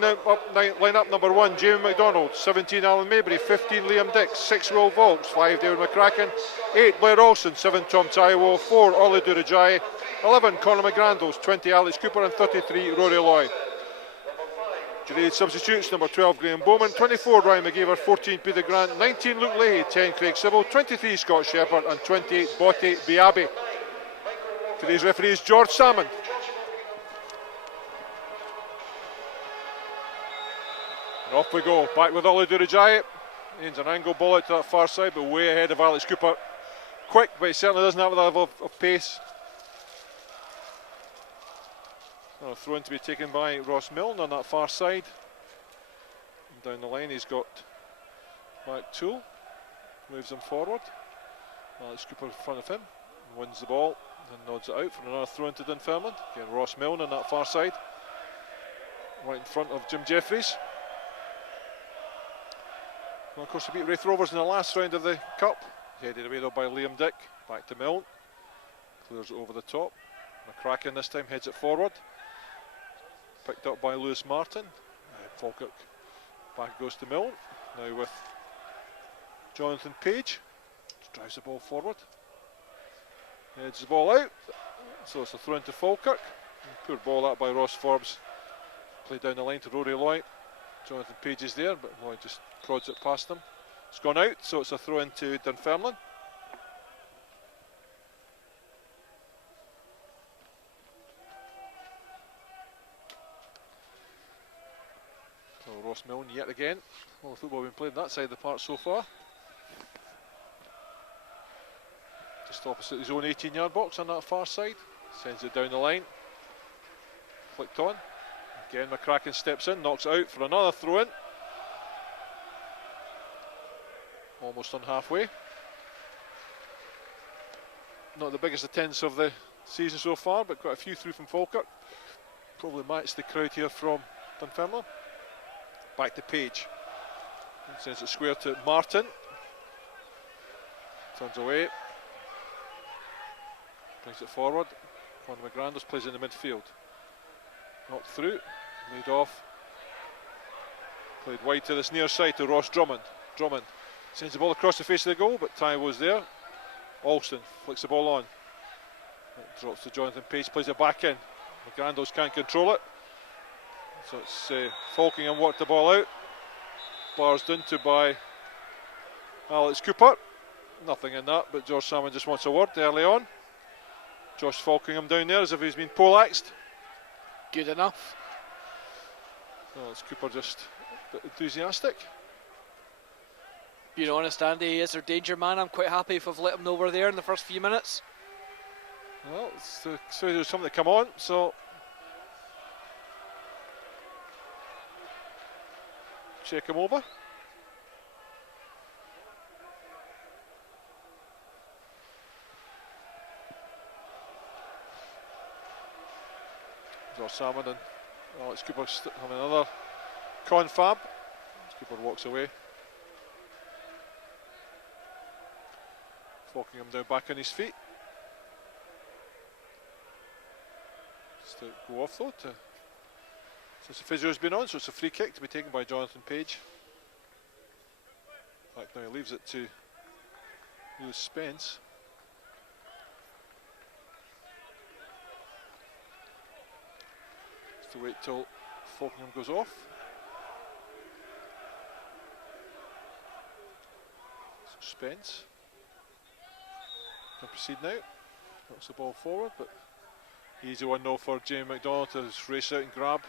line up number 1, Jamie McDonald. 17, Alan Maybury. 15, Liam Dick. 6, Will Volks. 5, David McCracken. 8, Blair Olsen. 7, Tom Taiwo. 4, Ollie Durajai. 11, Conor McGrandles. 20, Alex Cooper. And 33, Rory Lloyd. Today's substitutes, number 12, Graham Bowman. 24, Ryan McGeever. 14, Peter Grant. 19, Luke Leahy. 10, Craig Sybil. 23, Scott Shepherd. And 28, Botti Biabi. Today's referee is George Salmon. And off we go, back with Ollie Durajai. Aims an angle ball out to that far side, but way ahead of Alex Cooper. Quick, but he certainly doesn't have the level of pace. A throw in to be taken by Ross Milne on that far side. And down the line he's got Mike Toole, moves him forward. Alex Cooper in front of him, wins the ball and nods it out for another throw into Dunfermline. Again, Ross Milne on that far side, right in front of Jim Jeffries. Well, of course, he beat Wraith Rovers in the last round of the Cup. Headed away though by Liam Dick. Back to Milne. Clears it over the top. McCracken this time heads it forward. Picked up by Lewis Martin. Falkirk. Back goes to Milne. Now with Jonathan Page. Just drives the ball forward. Heads the ball out. So it's a throw into Falkirk. Poor ball out by Ross Forbes. Played down the line to Rory Lloyd. Jonathan Page is there, but Lloyd just prods it past him. It's gone out, so it's a throw into Dunfermline. So Ross Milne yet again. All the football we've been playing that side of the park so far. Just opposite his own 18-yard box on that far side. Sends it down the line. Flicked on. Again, McCracken steps in, knocks it out for another throw in. Almost on halfway. Not the biggest attendance of the season so far, but quite a few through from Falkirk. Probably matched the crowd here from Dunfermline. Back to Page. Sends it square to Martin. Turns away. Brings it forward. Conor McGrandles plays in the midfield. Knocked through, laid off. Played wide to this near side to Ross Drummond. Drummond sends the ball across the face of the goal, but Taiwo's there. Alston flicks the ball on. It drops to Jonathan Page, plays it back in. McGrandles can't control it. So it's Falkingham worked the ball out. Barsed into by Alex Cooper. Nothing in that, but George Salmon just wants a word early on. Josh Falkingham down there as if he's been poleaxed. Good enough. Well, it's Cooper just a bit enthusiastic. Being honest, Andy, he is their danger man. I'm quite happy if I've let him know we're there in the first few minutes. Well, so there's something to come on, so check him over. George Salmon and Alex Cooper having another confab. Cooper walks away. Falkingham down back on his feet. Just to go off though, since the physio's been on, so it's a free kick to be taken by Jonathan Page. In fact, now he leaves it to Lewis Spence. To wait till Falkingham goes off. So Spence can proceed now. Knocks the ball forward, but easy one though for Jamie McDonald to race out and grab.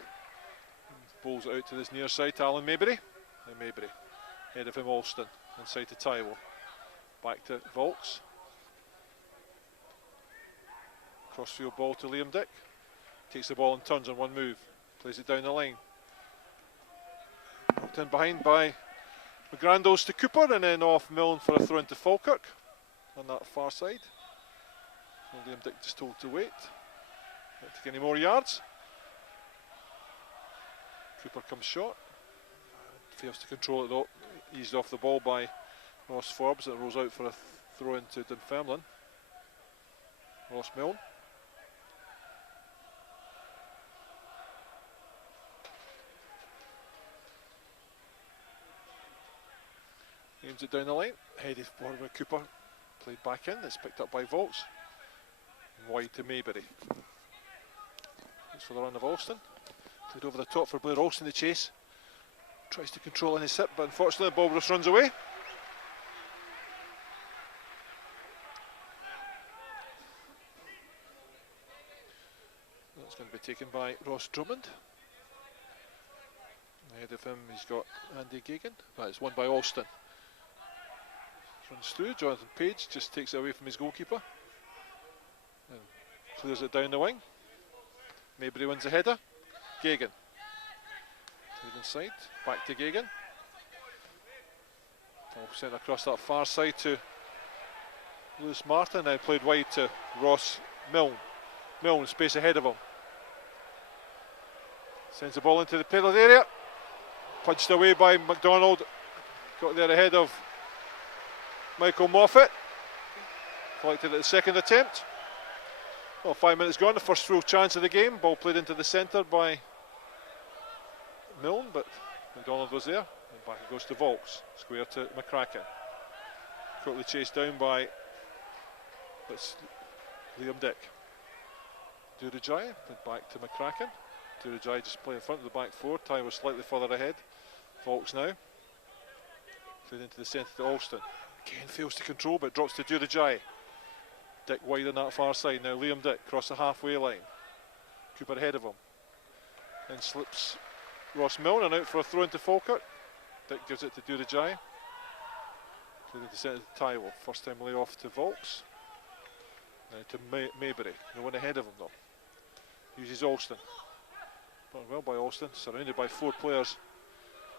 Bowls it out to this near side to Alan Maybury. And Maybury, head of him Alston, inside to Taiwo. Back to Volks. Crossfield ball to Liam Dick. Takes the ball and turns on one move. Plays it down the line. Knocked in behind by McGrandles to Cooper, and then off Milne for a throw into Falkirk on that far side. And Liam Dick just told to wait. Not take any more yards. Cooper comes short. Fails to control it though. Eased off the ball by Ross Forbes. It rolls out for a throw into Dunfermline. Ross Milne. Aims it down the line. Headed forward with Cooper. Played back in. It's picked up by Volks. Wide to Maybury. Looks for the run of Alston. Played over the top for Blair Alston to chase. Tries to control in his hip, but unfortunately the ball just runs away. That's going to be taken by Ross Drummond. Ahead of him he's got Andy Gagan. It's won by Alston. Runs through, Jonathan Page just takes it away from his goalkeeper. And clears it down the wing. Maybury wins the header. Gagan. Played inside, back to Gagan. Ball sent across that far side to Lewis Martin, now played wide to Ross Milne. Milne, space ahead of him. Sends the ball into the penalty area. Punched away by McDonald. Got there ahead of Michael Moffat. Collected at the second attempt. Well, 5 minutes gone, the first real chance of the game. Ball played into the centre by Milne, but McDonald was there. And back it goes to Volks. Square to McCracken. Quickly chased down by Liam Dick. Durajai, played back to McCracken. Durajai just playing in front of the back four. Ty was slightly further ahead. Volks now. Played into the centre to Alston. Again fails to control, but drops to Durajai. Dick wide on that far side. Now Liam Dick across the halfway line. Cooper ahead of him. Then slips Ross Milne and out for a throw into Falkirk. Dick gives it to Durajai. Played into the centre to Tywell. First time lay off to Volks. Now to Maybury. No one ahead of him though. Uses Alston. Done well by Alston. Surrounded by four players.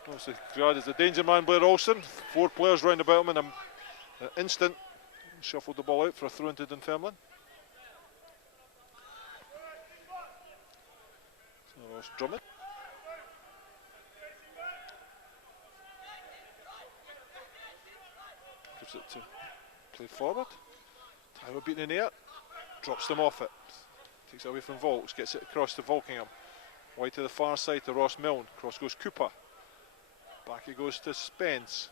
Obviously, Grad is the danger man, Blair Alston. Four players round about him in an instant. Shuffled the ball out for a throw into Dunfermline. So Ross Drummond. Gives it to play forward. Tyler beaten in the air. Drops them off it. Takes it away from Volks. Gets it across to Volkingham. Wide to the far side to Ross Milne. Cross goes Cooper. Back it goes to Spence.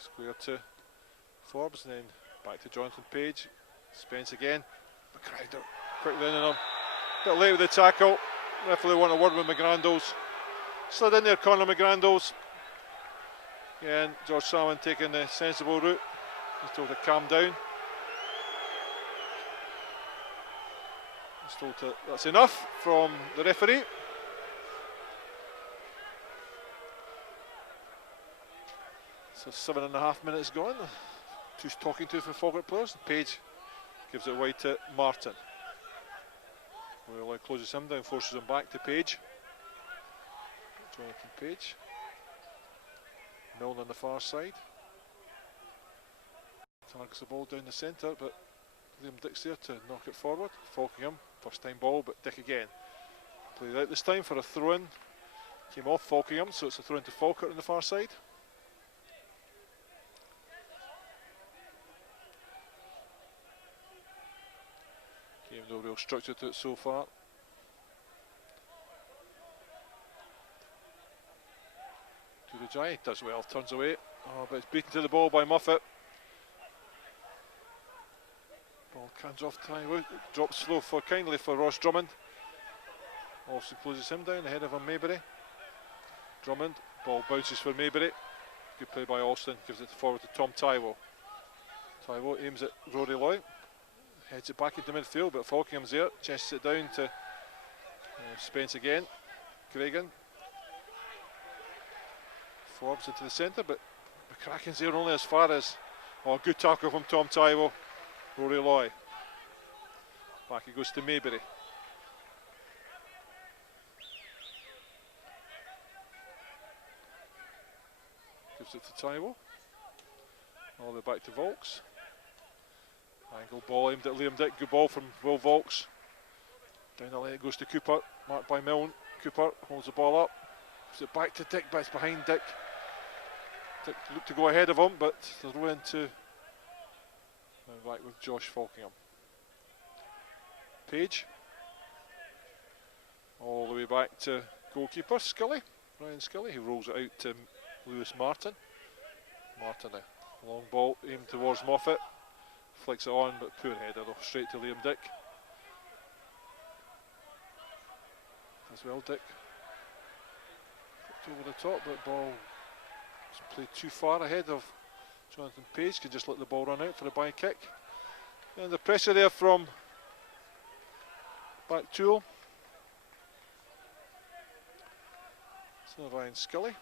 Square to Forbes, and then back to Jonathan Page. Spence again. McCrider quickly in on him. Bit late with the tackle. Referee want a word with McGrandles. Slid in there, Conor McGrandles. Again, George Salmon taking the sensible route. He's told to calm down. He's told to, that's enough from the referee. So 7.5 minutes gone. Who's talking to for Falkirk players? Page gives it wide to Martin. Well, closes him down, forces him back to Page. Jonathan Page. Milne on the far side. Targets the ball down the centre, but Liam Dick's there to knock it forward. Falkingham, first time ball, but Dick again. Played out this time for a throw in. Came off Falkingham, so it's a throw into Falkirk on the far side. Game no real structure to it so far. Durajai does well, turns away. Oh, but it's beaten to the ball by Moffat. Ball comes off time, drops slow for kindly for Ross Drummond. Also closes him down ahead of him, Maybury. Drummond, ball bounces for Maybury. Good play by Alston, gives it forward to Tom Tywell. Tywell aims at Rory Loy. Heads it back into midfield, but Falkingham's there. Chests it down to Spence again. Gregan. Forbes into the centre, but McCracken's there only as far as. Oh, good tackle from Tom Tywell. Rory Loy. Back it goes to Maybury. Gives it to Tywell. All the way back to Volks. Angle ball aimed at Liam Dick. Good ball from Will Volks. Down the lane it goes to Cooper. Marked by Milne. Cooper holds the ball up. Gives it back to Dick, but it's behind Dick. Dick looked to go ahead of him, but they're into. Now back with Josh Falkingham. Page. All the way back to goalkeeper Scully. Ryan Scully, who rolls it out to Lewis Martin. Martin, a long ball aimed towards Moffat. Flicks it on, but poor header though, straight to Liam Dick. As well, Dick. Flicked over the top, but ball was played too far ahead of Jonathan Page. Can just let the ball run out for a by kick. And the pressure there from back Tool. So Ryan Scully.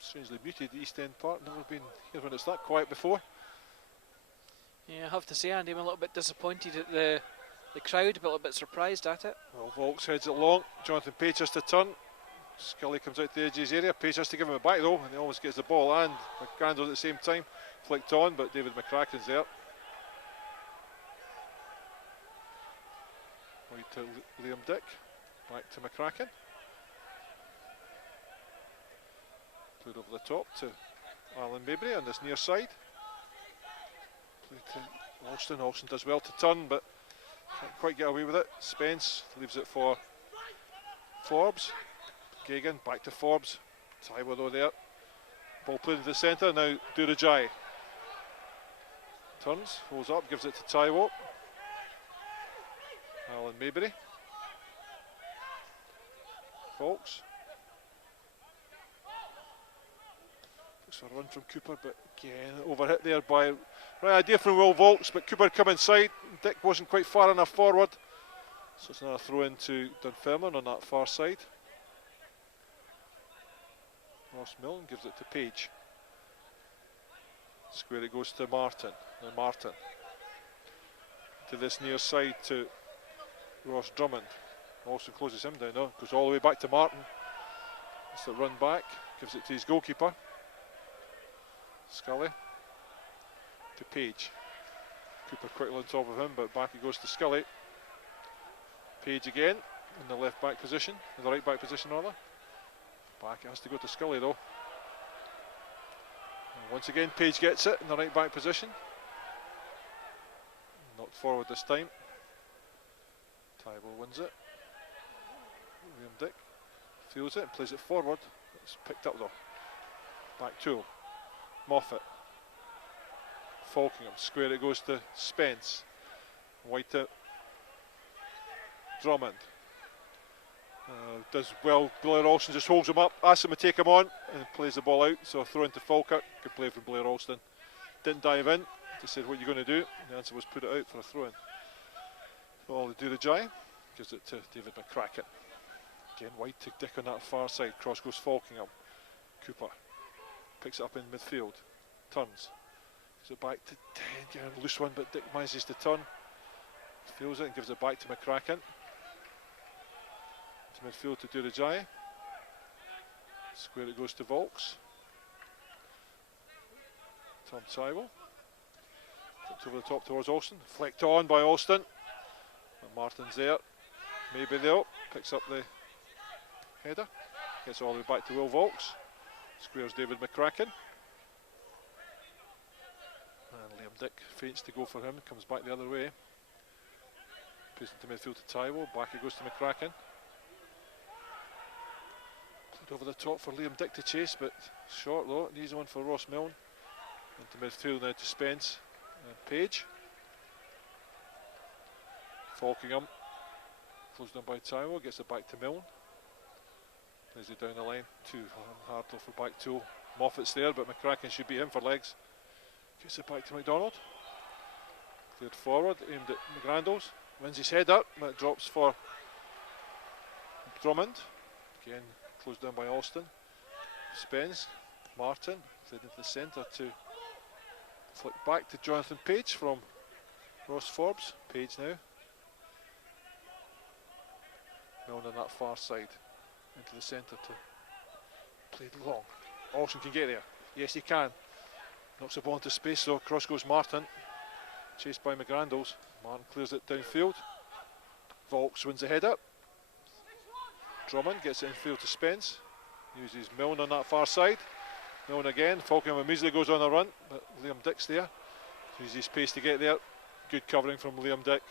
Strangely muted East End Park, never been here when it's that quiet before. Yeah, I have to say, Andy, I'm a little bit disappointed at the crowd, but a little bit surprised at it. Well, Volks heads it long. Jonathan Page has to turn. Scully comes out to the edge of his area. Page has to give him it back though, and he almost gets the ball. And McGrandles at the same time flicked on, but David McCracken's there. Right to Liam Dick. Back to McCracken. Played over the top to Alan Mabry on this near side. Played to Alston. Alston does well to turn, but can't quite get away with it. Spence leaves it for Forbes. Gagan back to Forbes. Taiwo though there. Ball played into the centre. Now Durajai. Turns, holds up, gives it to Taiwo. Alan Mabry. Folks. Looks for a run from Cooper, but again overhit there by right idea from Will Volks, but Cooper come inside. Dick wasn't quite far enough forward, so it's another throw into Dunfermline on that far side. Ross Milne gives it to Page. Square it goes to Martin. Now Martin to this near side to Ross Drummond. Also closes him down now. Goes all the way back to Martin. It's the run back. Gives it to his goalkeeper. Scully to Page. Cooper quickly on top of him, but back it goes to Scully. Page again in the left back position, in the right back position rather. Back it has to go to Scully though. And once again Page gets it in the right back position. Knocked forward this time. Taiwo wins it. Liam Dick feels it and plays it forward. It's picked up though. Back Tool. Moffat. Falkingham. Square it goes to Spence. White to Drummond. Does well. Blair Alston just holds him up, asks him to take him on, and plays the ball out. So a throw into Falkirk. Good play from Blair Alston. Didn't dive in. Just said, "What are you going to do?" And the answer was put it out for a throw in. All to do the Jai. Gives it to David McCracken. Again, White to Dick on that far side. Cross goes Falkingham. Cooper picks it up in midfield. Turns. Gives it back to getting a loose one, but Dick manages to turn. Feels it and gives it back to McCracken. To midfield to Durajai. Square it goes to Volks. Tom Taiwo. Flicked over the top towards Alston. Flicked on by Alston. But Martin's there. Maybe there. Picks up the header. Gets all the way back to Will Volks. Squares David McCracken. And Liam Dick feints to go for him. Comes back the other way. Plays into midfield to Taiwo. Back it goes to McCracken. Over the top for Liam Dick to chase, but short though. An easy one for Ross Milne. Into midfield now to Spence and Page. Falkingham. Closed down by Taiwo, gets it back to Milne. Plays it down the line. Too hard though for back Tool. Moffat's there, but McCracken should beat him for legs. Gets it back to McDonald. Cleared forward, aimed at McGrandles. Wins his head up, but it drops for Drummond. Again. Closed down by Alston. Spence, Martin, played into the centre to flick back to Jonathan Page from Ross Forbes. Page now. Milne on that far side. Into the centre to play it long. Alston can get there. Yes, he can. Knocks the ball into space, so across goes Martin. Chased by McGrandles. Martin clears it downfield. Volks wins the head up. Drummond gets it infield to Spence. Uses Milne on that far side. Milne again. Falkingham immediately goes on a run, but Liam Dick's there. Uses his pace to get there. Good covering from Liam Dick.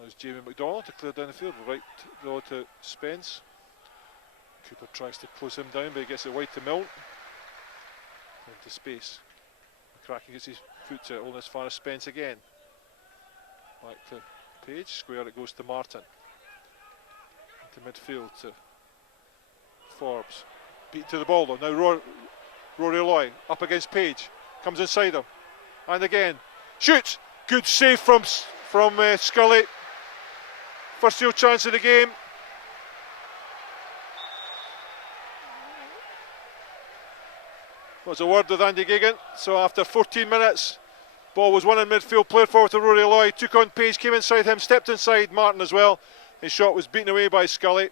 There's Jamie McDonald to clear down the field, right row to Spence. Cooper tries to close him down, but he gets it wide to Milne. Into space. McCracken gets his foot to it, only as far as Spence again. Back to Page, square it goes to Martin. Into midfield to Forbes. Beat to the ball though, now Rory Loy up against Page. Comes inside him. And again, shoots! Good save from Scully. First real chance of the game. Was a word with Andy Gigan. So after 14 minutes, ball was won in midfield, played forward to Rory Loy, took on Page, came inside him, stepped inside Martin as well. His shot was beaten away by Scully.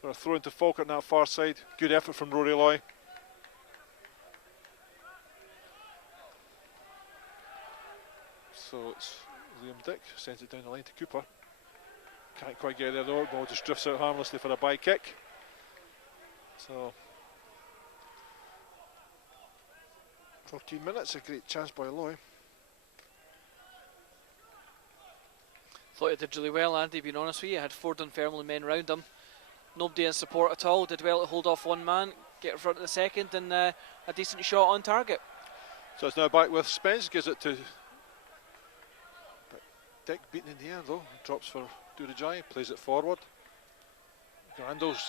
For a throw into Falkirk on that far side. Good effort from Rory Loy. So it's Liam Dick, sends it down the line to Cooper. Can't quite get there though, ball just drifts out harmlessly for a by kick. So 14 minutes, a great chance by Loy. Thought he did really well, Andy, being honest with you. Had 4 Dunfermline men round him. Nobody in support at all. Did well to hold off one man, get in front of the second, and a decent shot on target. So it's now back with Spence, gives it to Dick, beaten in the air though. Drops for Durajai, plays it forward. Grandos.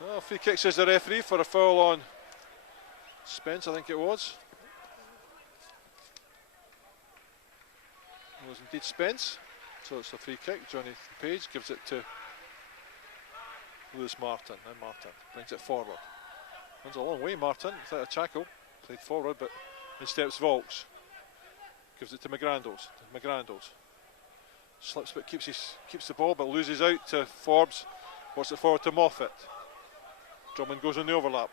Oh, free kick says the referee for a foul on Spence, I think it was. It was indeed Spence. So it's a free kick. Johnny Page gives it to Lewis Martin. And Martin brings it forward. Runs a long way, Martin, without a tackle. Played forward, but in steps Volks. Gives it to McGrandos. Slips but keeps the ball, but loses out to Forbes. Works it forward to Moffat. Drummond goes on the overlap.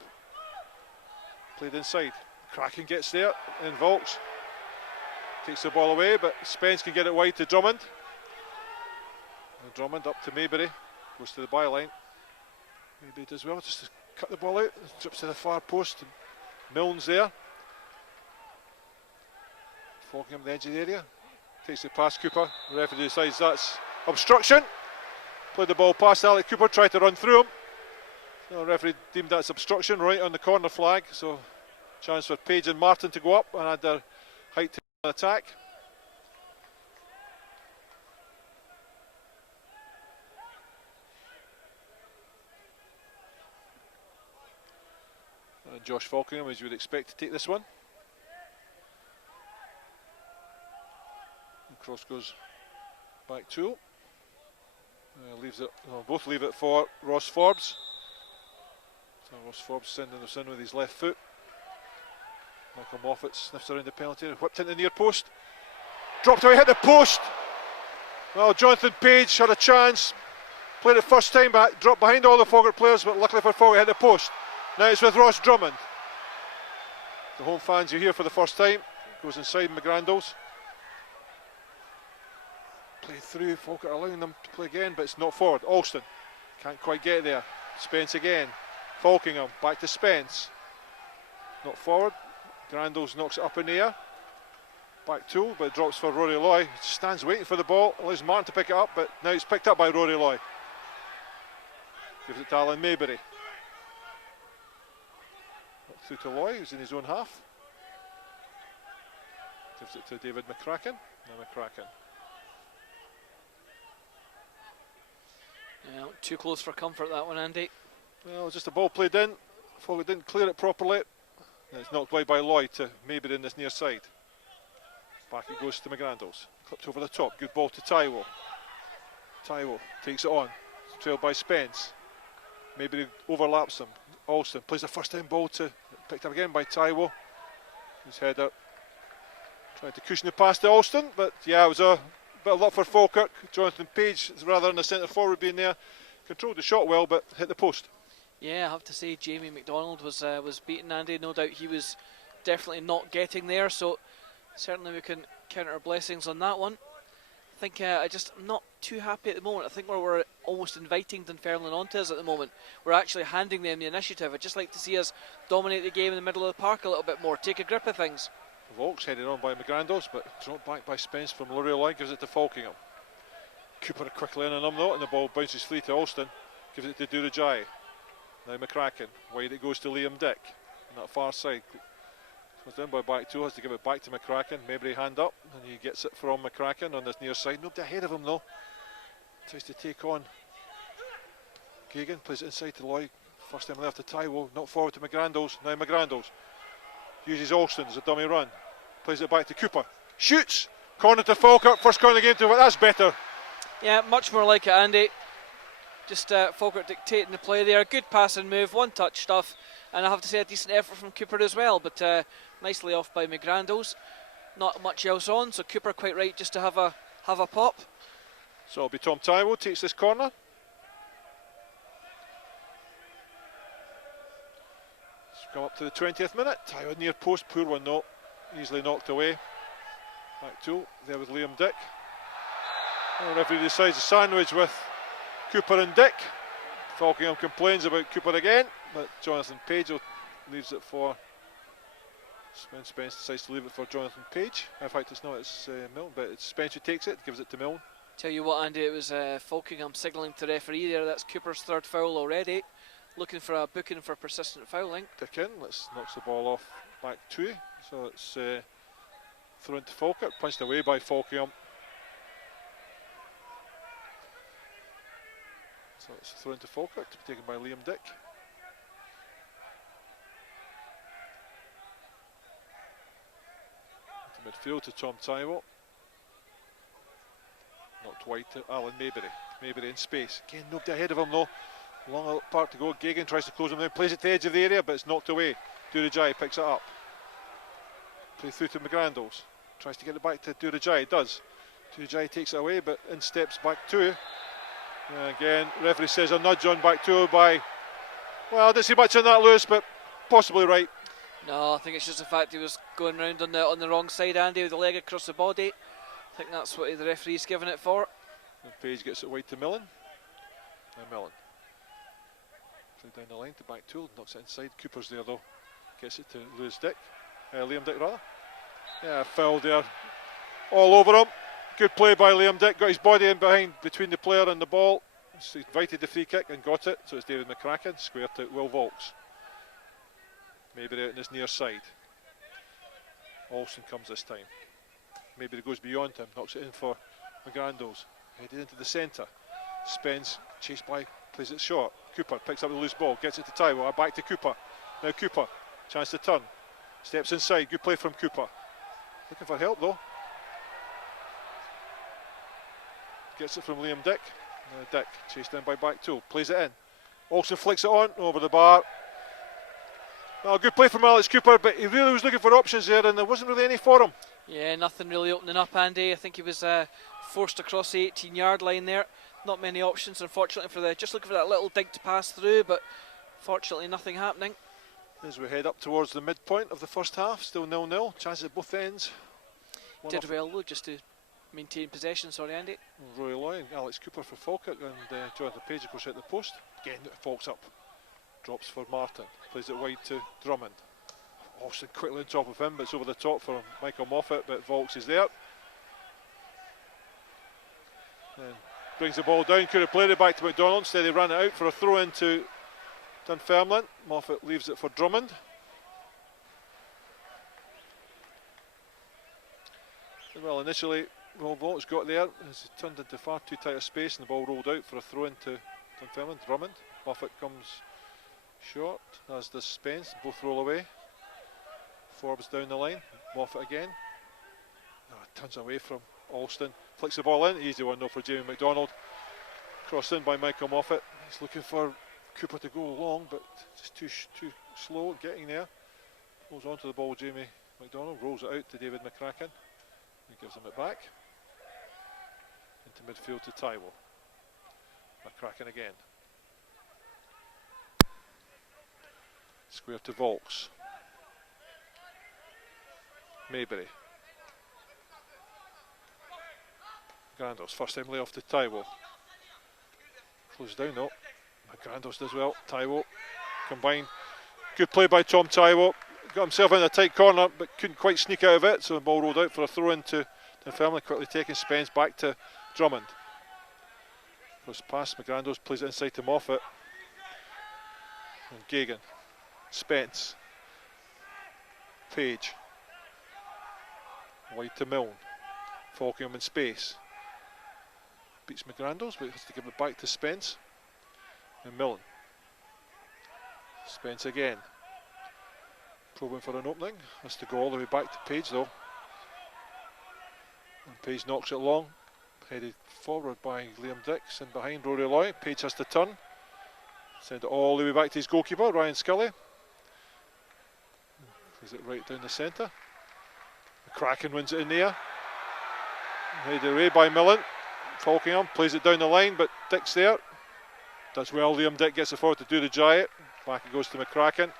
Played inside. Kraken gets there, and Volks takes the ball away, but Spence can get it wide to Drummond. And Drummond up to Maybury, goes to the byline. Maybury does well just to cut the ball out, trips to the far post. And Milne's there. Falking up the edge of the area. Takes it past Cooper. The referee decides that's obstruction. Played the ball past Alec Cooper, tried to run through him. So the referee deemed that's obstruction right on the corner flag. So chance for Page and Martin to go up and add their height to the attack. Josh Falkingham, as you would expect, to take this one. And cross goes back to leaves it. Both leave it for Ross Forbes. So Ross Forbes sending this in with his left foot. Michael Moffat sniffs around the penalty area, whipped into the near post. Dropped away, hit the post. Well, Jonathan Page had a chance. Played it first time, but dropped behind all the Falkirk players, but luckily for Falkirk, hit the post. Now it's with Ross Drummond. The home fans are here for the first time. Goes inside McGrandos. Played through, Falkirk allowing them to play again, but it's not forward. Alston can't quite get there. Spence again. Falkingham back to Spence. Not forward. Grandos knocks it up in the air. Back tool, but it drops for Rory Loy. Stands waiting for the ball. Allows Martin to pick it up, but now it's picked up by Rory Loy. Gives it to Alan Maybury. Through to Loy, who's in his own half. Gives it to David McCracken. Now McCracken. Yeah, too close for comfort, that one, Andy. Well, just a ball played in. Falkirk didn't clear it properly. And it's knocked wide by Loy to Maybury in this near side. Back it goes to McGrandos. Clipped over the top. Good ball to Taiwo. Taiwo takes it on. Trailed by Spence. Maybury overlaps him. Alston plays the first time ball to, picked up again by Taiwo. His header tried to cushion it past to Alston, but yeah, it was a bit of luck for Falkirk. Jonathan Page, rather than the centre forward being there, controlled the shot well, but hit the post. Yeah, I have to say Jamie McDonald was beaten, Andy. No doubt he was definitely not getting there, so certainly we can count our blessings on that one. I think I'm not too happy at the moment. I think we're almost inviting Dunfermline onto us at the moment. We're actually handing them the initiative. I'd just like to see us dominate the game in the middle of the park a little bit more, take a grip of things. Volks headed on by McGrandles, but dropped back by Spence from Lorelei, gives it to Falkingham. Cooper quickly in on him though, and the ball bounces free to Alston, gives it to Durajai. Now McCracken, wide it goes to Liam Dick, on that far side. Goes down by back two, has to give it back to McCracken. Maybury hand up, and he gets it from McCracken on this near side. Nobody ahead of him though. Tries to take on Gagan, plays it inside to Lloyd. First time left to Taiwo, not forward to McGrandles. Now McGrandles uses Alston as a dummy run. Plays it back to Cooper. Shoots! Corner to Falkirk, first corner of the game to that's better. Yeah, much more like it, Andy. Just Falkirk dictating the play there. Good passing move, one touch stuff. And I have to say a decent effort from Cooper as well, but nicely off by McGrandles. Not much else on, so Cooper quite right just to have a pop. So it'll be Tom Taiwo takes this corner. Come up to the 20th minute. Taiwo near post, poor one though. Easily knocked away. Back two, there with Liam Dick. And the referee decides to sandwich with Cooper and Dick. Falkingham complains about Cooper again, but Jonathan Page leaves it for Spence decides to leave it for Jonathan Page. In fact, it's not, it's Milne, but it's Spence who takes it, gives it to Milne. Tell you what, Andy, it was Falkingham signalling to referee there. That's Cooper's third foul already. Looking for a booking for persistent fouling. Dick in, knocks the ball off back two. So it's thrown to Falkirk, punched away by Falkingham. So it's thrown to Falkirk to be taken by Liam Dick. Into midfield to Tom Taiwo. Knocked wide to Alan Maybury. Maybury in space. Again, nobody ahead of him though. Long part to go. Gagan tries to close him down, plays it to the edge of the area, but it's knocked away. Durajai picks it up. Play through to McGrandles. Tries to get it back to Durajai. Does. Durajai takes it away, but in steps back two. And again, referee says a nudge on back two by. Well, I didn't see much on that, Lewis, but possibly right. No, I think it's just the fact he was going round on the wrong side, Andy, with the leg across the body. I think that's what the referee's given it for. And Page gets it wide to Millen. And Millen. Down the line to back two, knocks it inside. Cooper's there though, gets it to Liam Dick rather. Yeah, foul there, all over him. Good play by Liam Dick, got his body in behind between the player and the ball. So he invited the free kick and got it, so it's David McCracken, square to Will Volks. Maybe out on his near side. Olsen comes this time. Maybe it goes beyond him, knocks it in for McGrandles. Headed into the centre. Spence, chased by, plays it short. Cooper picks up the loose ball, gets it to Taiwo, back to Cooper. Now Cooper, chance to turn. Steps inside, good play from Cooper. Looking for help though. Gets it from Liam Dick. Dick, chased down by back two, plays it in. Olsen flicks it on, over the bar. Oh, good play from Alex Cooper, but he really was looking for options there and there wasn't really any for him. Yeah, nothing really opening up, Andy. I think he was forced across the 18-yard line there. Not many options, unfortunately, just looking for that little dig to pass through, but fortunately nothing happening. As we head up towards the midpoint of the first half, still 0-0, chances at both ends. Did well though, just to maintain possession, sorry Andy. Roy Loy and Alex Cooper for Falkirk, and Jonathan Page of course at the post. Again, Falks up, drops for Martin, plays it wide to Drummond. Austin quickly on top of him, but it's over the top for Michael Moffat, but Volks is there. Then brings the ball down, could have played it back to McDonald, instead he ran it out for a throw into Dunfermline. Moffat leaves it for Drummond. Well, initially, Volks got there, as it turned into far too tight a space and the ball rolled out for a throw into Dunfermline. Drummond, Moffat comes short, as does Spence, both roll away. Forbes down the line, Moffat again. Turns away from Alston, flicks the ball in, easy one though for Jamie McDonald. Crossed in by Michael Moffat. He's looking for Cooper to go long, but just too slow getting there. Goes on to the ball, Jamie McDonald, rolls it out to David McCracken. He gives him it back. Into midfield to Taiwo. McCracken again. Square to Volks. Maybury. Grandos, first time lay off to Taiwo. Closed down though. Grandos does well. Taiwo combined. Good play by Tom Taiwo. got himself in a tight corner but couldn't quite sneak out of it, so the ball rolled out for a throw into Dunfermline, quickly taking Spence back to Drummond. Goes past McGrandos, plays it inside to Moffat. And Gagan. Spence. Page. Wide to Milne. Falkirk in space. Beats McGrandos, but has to give it back to Spence. And Milne. Spence again. Probing for an opening. Has to go all the way back to Page though. And Page knocks it long. Headed forward by Liam Dix and behind Rory Loy. Page has to turn. Send it all the way back to his goalkeeper, Ryan Scully. Plays it right down the centre. McCracken wins it in there. Headed away by Millen. Falkingham plays it down the line, but Dick's there. Does well. Liam Dick gets it forward to do the giant. Back it goes to McCracken.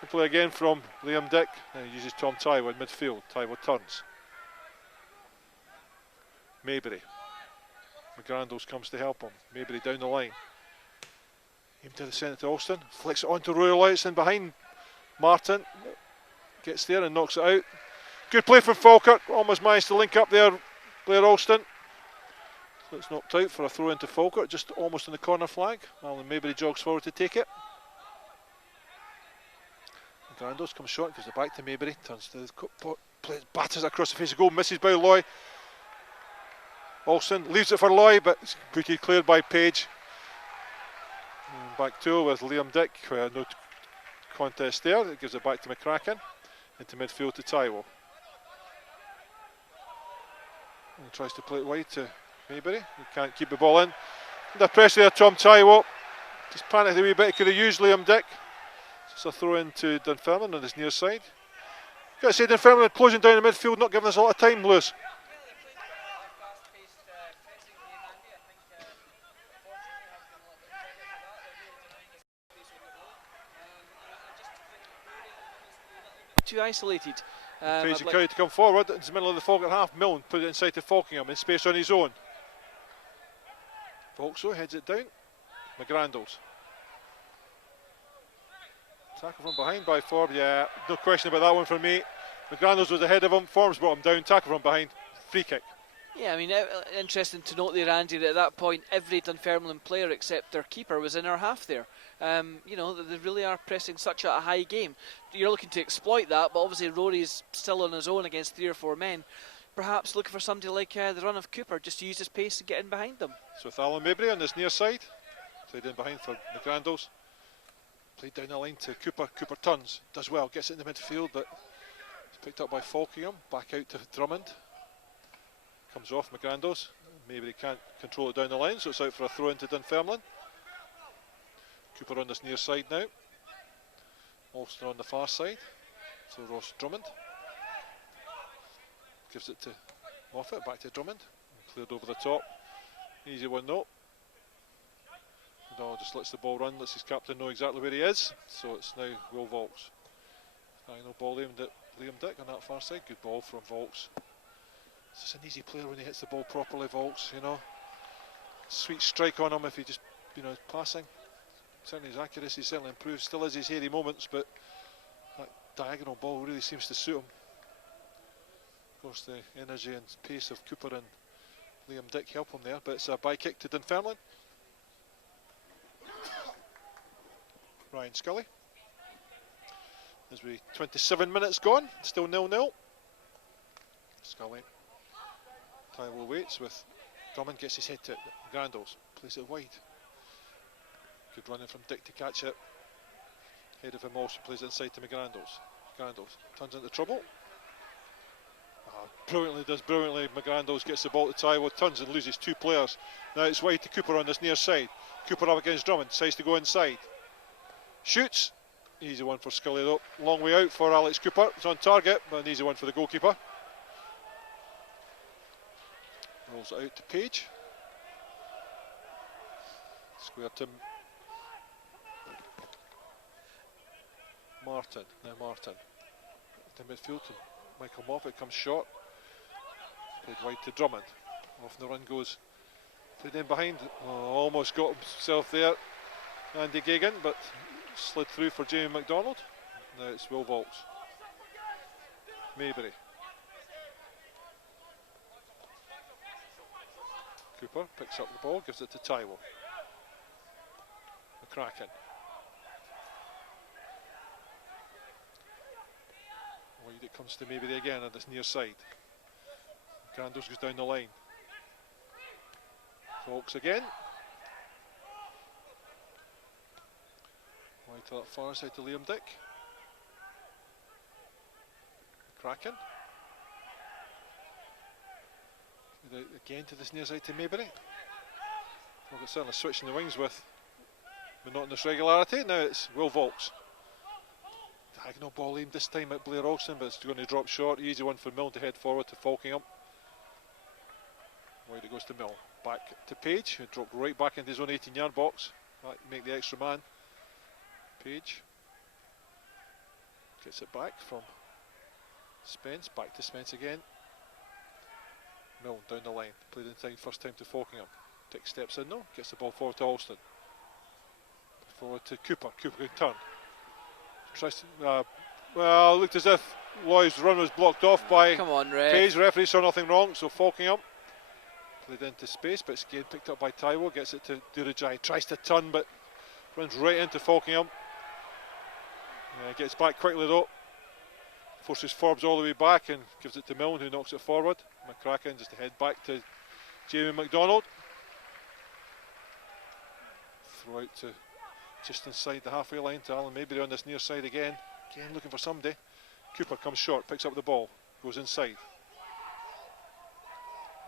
And play again from Liam Dick. And he uses Tom Taiwo in midfield. Taiwo turns. Maybury. McGrandos comes to help him. Maybury down the line. Aim to the centre to Alston. Flicks it on to Royal Lights and behind Martin. Gets there and knocks it out. Good play from Falkirk. Almost managed to link up there, Blair Alston. So it's knocked out for a throw into Falkirk, just almost on the corner flag. Alan Maybury jogs forward to take it. McGrandos comes short, gives it back to Maybury. Turns to the batters across the face of goal. Misses by Loy. Alston leaves it for Loy, but it's quickly cleared by Page. And back to with Liam Dick, no contest there. It gives it back to McCracken. Into midfield to Taiwo. And tries to play it wide to Maybury. He can't keep the ball in. Under pressure there, Tom Taiwo. Just panicked a wee bit. He could have used Liam Dick. It's a throw in to Dunfermline on his near side. Got to say, Dunfermline closing down the midfield, not giving us a lot of time, Lewis. Too isolated. Page and Curry to come forward into the middle of the Falkirk half. Milne put it inside to Falkingham in space on his own. Volkso heads it down. McGrandos. Tackle from behind by Forbes. Yeah, no question about that one for me. McGrandos was ahead of him. Forbes brought him down. Tackle from behind. Free kick. Yeah, I mean, interesting to note there, Andy, that at that point every Dunfermline player except their keeper was in our half there. You know, they really are pressing such a high game. You're looking to exploit that, but obviously Rory's still on his own against 3 or 4 men. Perhaps looking for somebody like the run of Cooper, just to use his pace and get in behind them. So with Alan Maybury on this near side, played in behind for McGrandos. Played down the line to Cooper. Cooper turns, does well, gets it in the midfield, but it's picked up by Falkingham. Back out to Drummond. Comes off McGrandos. Maybe he can't control it down the line, so it's out for a throw into Dunfermline. Cooper on this near side now. Alston on the far side. So Ross Drummond. Gives it to Moffat, back to Drummond. Cleared over the top. Easy one though. No, just lets the ball run, lets his captain know exactly where he is. So it's now Will Volks. Final ball aimed at Liam Dick on that far side. Good ball from Volks. It's just an easy player when he hits the ball properly, Volks, you know. Sweet strike on him if he just, you know, is passing. Certainly his accuracy certainly improves. Still has his hairy moments, but that diagonal ball really seems to suit him. Of course, the energy and pace of Cooper and Liam Dick help him there, but it's a by kick to Dunfermline. Ryan Scully. As we 27 minutes gone, still 0-0. Scully. Taiwo waits with Drummond, gets his head to it. Grandos plays it wide. Good running from Dick to catch it. Head of him also plays it inside to McGrandos. McGrandos turns into trouble. Brilliantly. McGrandos gets the ball to Taiwo, turns and loses 2 players. Now it's wide to Cooper on this near side. Cooper up against Drummond, decides to go inside. Shoots. Easy one for Scully though. Long way out for Alex Cooper. It's on target, but an easy one for the goalkeeper. Rolls it out to Page. Square to Martin. Now Martin. To midfield to Michael Moffat, comes short. Played wide to Drummond. Off the run goes. Played in behind. Almost got himself there. Andy Gagan, but slid through for Jamie McDonald. Now it's Will Volks. Maybury. Cooper picks up the ball, gives it to Taiwo. McCracken. Wide it comes to Maybury again on this near side. Gandos goes down the line. Folks again. Wide to that far side to Liam Dick. McCracken. Again to this near side to Maybury. Well, it's certainly switching the wings with monotonous regularity. Now it's Will Volks. Diagonal ball aimed this time at Blair Alston, but it's going to drop short. Easy one for Milne to head forward to Falkingham. Wide it goes to Milne. Back to Page, who dropped right back into his own 18-yard box. Might make the extra man. Page gets it back from Spence. Back to Spence again. Milne down the line. Played in time, first time to Falkingham. Dick steps in though, gets the ball forward to Alston. Forward to Cooper. Cooper can turn. Tries to, well, it looked as if Lloyd's run was blocked off by Page. Referee saw nothing wrong, so Falkingham played into space, but it's again picked up by Taiwo. Gets it to Durajai. Tries to turn, but runs right into Falkingham. Gets back quickly though. Forces Forbes all the way back and gives it to Milne, who knocks it forward. McCracken just to head back to Jamie McDonald. Throw out to just inside the halfway line to Alan Maybury on this near side again. Again looking for somebody. Cooper comes short, picks up the ball, goes inside.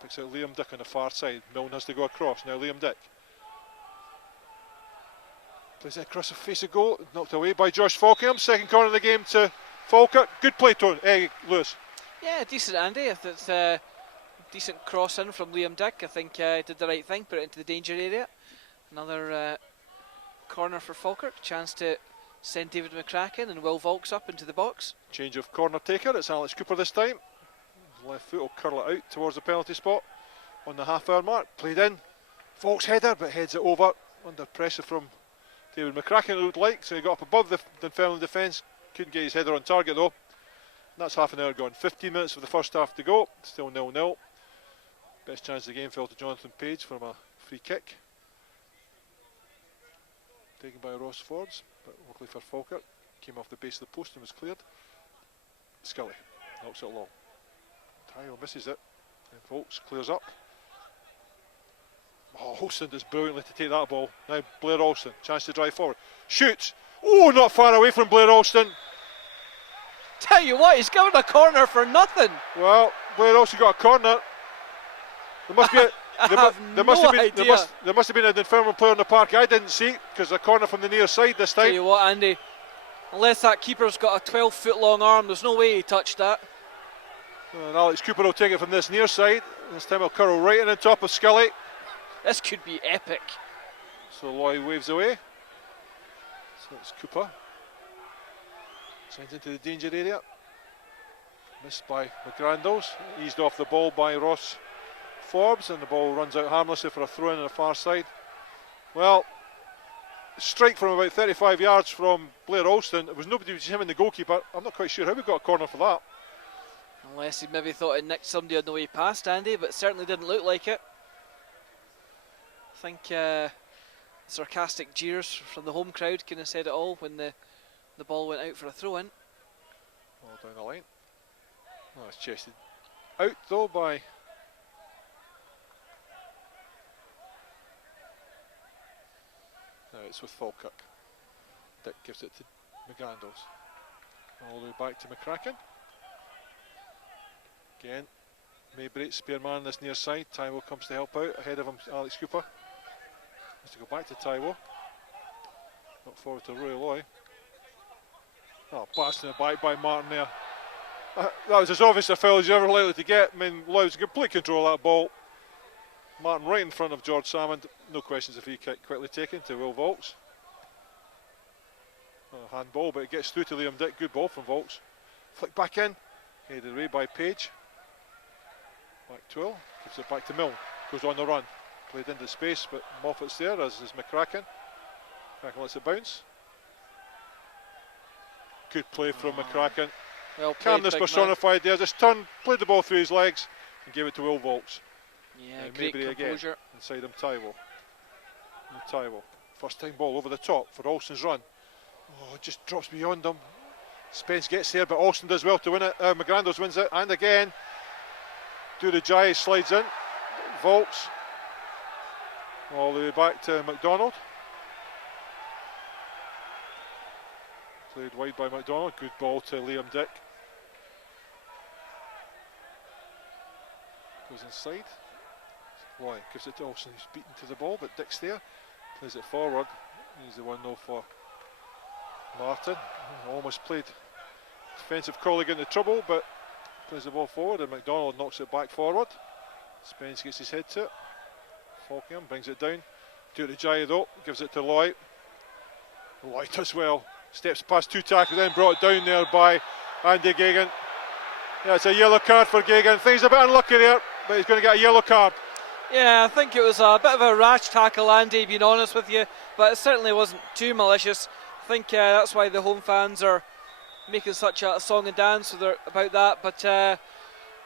Picks out Liam Dick on the far side. Milne has to go across. Now Liam Dick. Plays it across the face of goal. Knocked away by Josh Falkingham. Second corner of the game to Falkirk. Good play, Lewis. Yeah, decent Andy. It's a decent cross in from Liam Dick. I think did the right thing, put it into the danger area. Another corner for Falkirk. Chance to send David McCracken and Will Volks up into the box. Change of corner taker. It's Alex Cooper this time. His left foot will curl it out towards the penalty spot on the half-hour mark. Played in. Volks header, but heads it over under pressure from David McCracken, it looked like. So he got up above the Dunfermline defence. Couldn't get his header on target though. And that's half an hour gone. 15 minutes of the first half to go. Still 0-0. Best chance of the game fell to Jonathan Page from a free kick. Taken by Ross Forbes, but luckily for Falkirk, came off the base of the post and was cleared. Scully knocks it long. Tyo misses it, and Volks clears up. Oh, Alston does brilliantly to take that ball. Now Blair Alston, chance to drive forward. Shoots! Oh, not far away from Blair Alston. Tell you what, he's given a corner for nothing. Well, Blair Alston got a corner. There must be a... There must have been a Dunfermline player in the park. I didn't see it because a corner from the near side this time. Tell you what, Andy, unless that keeper's got a 12-foot long arm, there's no way he touched that. And Alex Cooper will take it from this near side. This time he'll curl right in on top of Scully. This could be epic. So Lloyd waves away. So it's Cooper. Sends into the danger area. Missed by McGrandles. Eased off the ball by Ross Forbes, and the ball runs out harmlessly for a throw in on the far side. Well, strike from about 35 yards from Blair Alston. It was nobody, it was him and the goalkeeper. I'm not quite sure how we got a corner for that. Unless he maybe thought it nicked somebody on the way past, Andy, but it certainly didn't look like it. I think sarcastic jeers from the home crowd kind of said it all when the ball went out for a throw in. All down the line. Oh, it's chested out though by... Now it's with Falkirk. Dick gives it to McGrandles. All the way back to McCracken. Again, Maybury, Spearman on this near side. Taiwo comes to help out. Ahead of him, Alex Cooper. Has to go back to Taiwo. Not forward to Roy Loy. Oh, blasting it back by Martin there. That was as obvious a foul as you're ever likely to get. I mean, Loy was in complete control of that ball. Martin right in front of George Salmond. No questions, a free kick quickly taken to Will Volks. Handball, but it gets through to Liam Dick. Good ball from Volks. Flick back in. Headed away by Page. Back Twill. Gives it back to Milne. Goes on the run. Played into space, but Moffat's there, as is McCracken. McCracken lets it bounce. Good play from McCracken. Well played, Calmness big personified there. Just played the ball through his legs and gave it to Will Volks. man. Yeah, great Mayberry composure. again inside him, Taiwo. Taiwo. First time ball over the top for Alston's run. Oh, it just drops beyond him. Spence gets there, but Alston does well to win it. McGrandos wins it, and again, Durajai slides in. Volks all the way back to McDonald. Played wide by McDonald. Good ball to Liam Dick. Goes inside. Loy gives it to Alston. He's beaten to the ball, but Dick's there. Plays it forward. He's the one though for Martin. Almost played defensive colleague into trouble, but plays the ball forward, and McDonald knocks it back forward. Spence gets his head to it. Falkirk brings it down. Durajai though gives it to Loy. Loy does well. Steps past two tackles, then brought down there by Andy Gagan. Yeah, it's a yellow card for Gagan. Things a bit unlucky there, but he's going to get a yellow card. Yeah, I think it was a bit of a rash tackle, Andy, being honest with you, but it certainly wasn't too malicious. I think that's why the home fans are making such a song and dance about that. But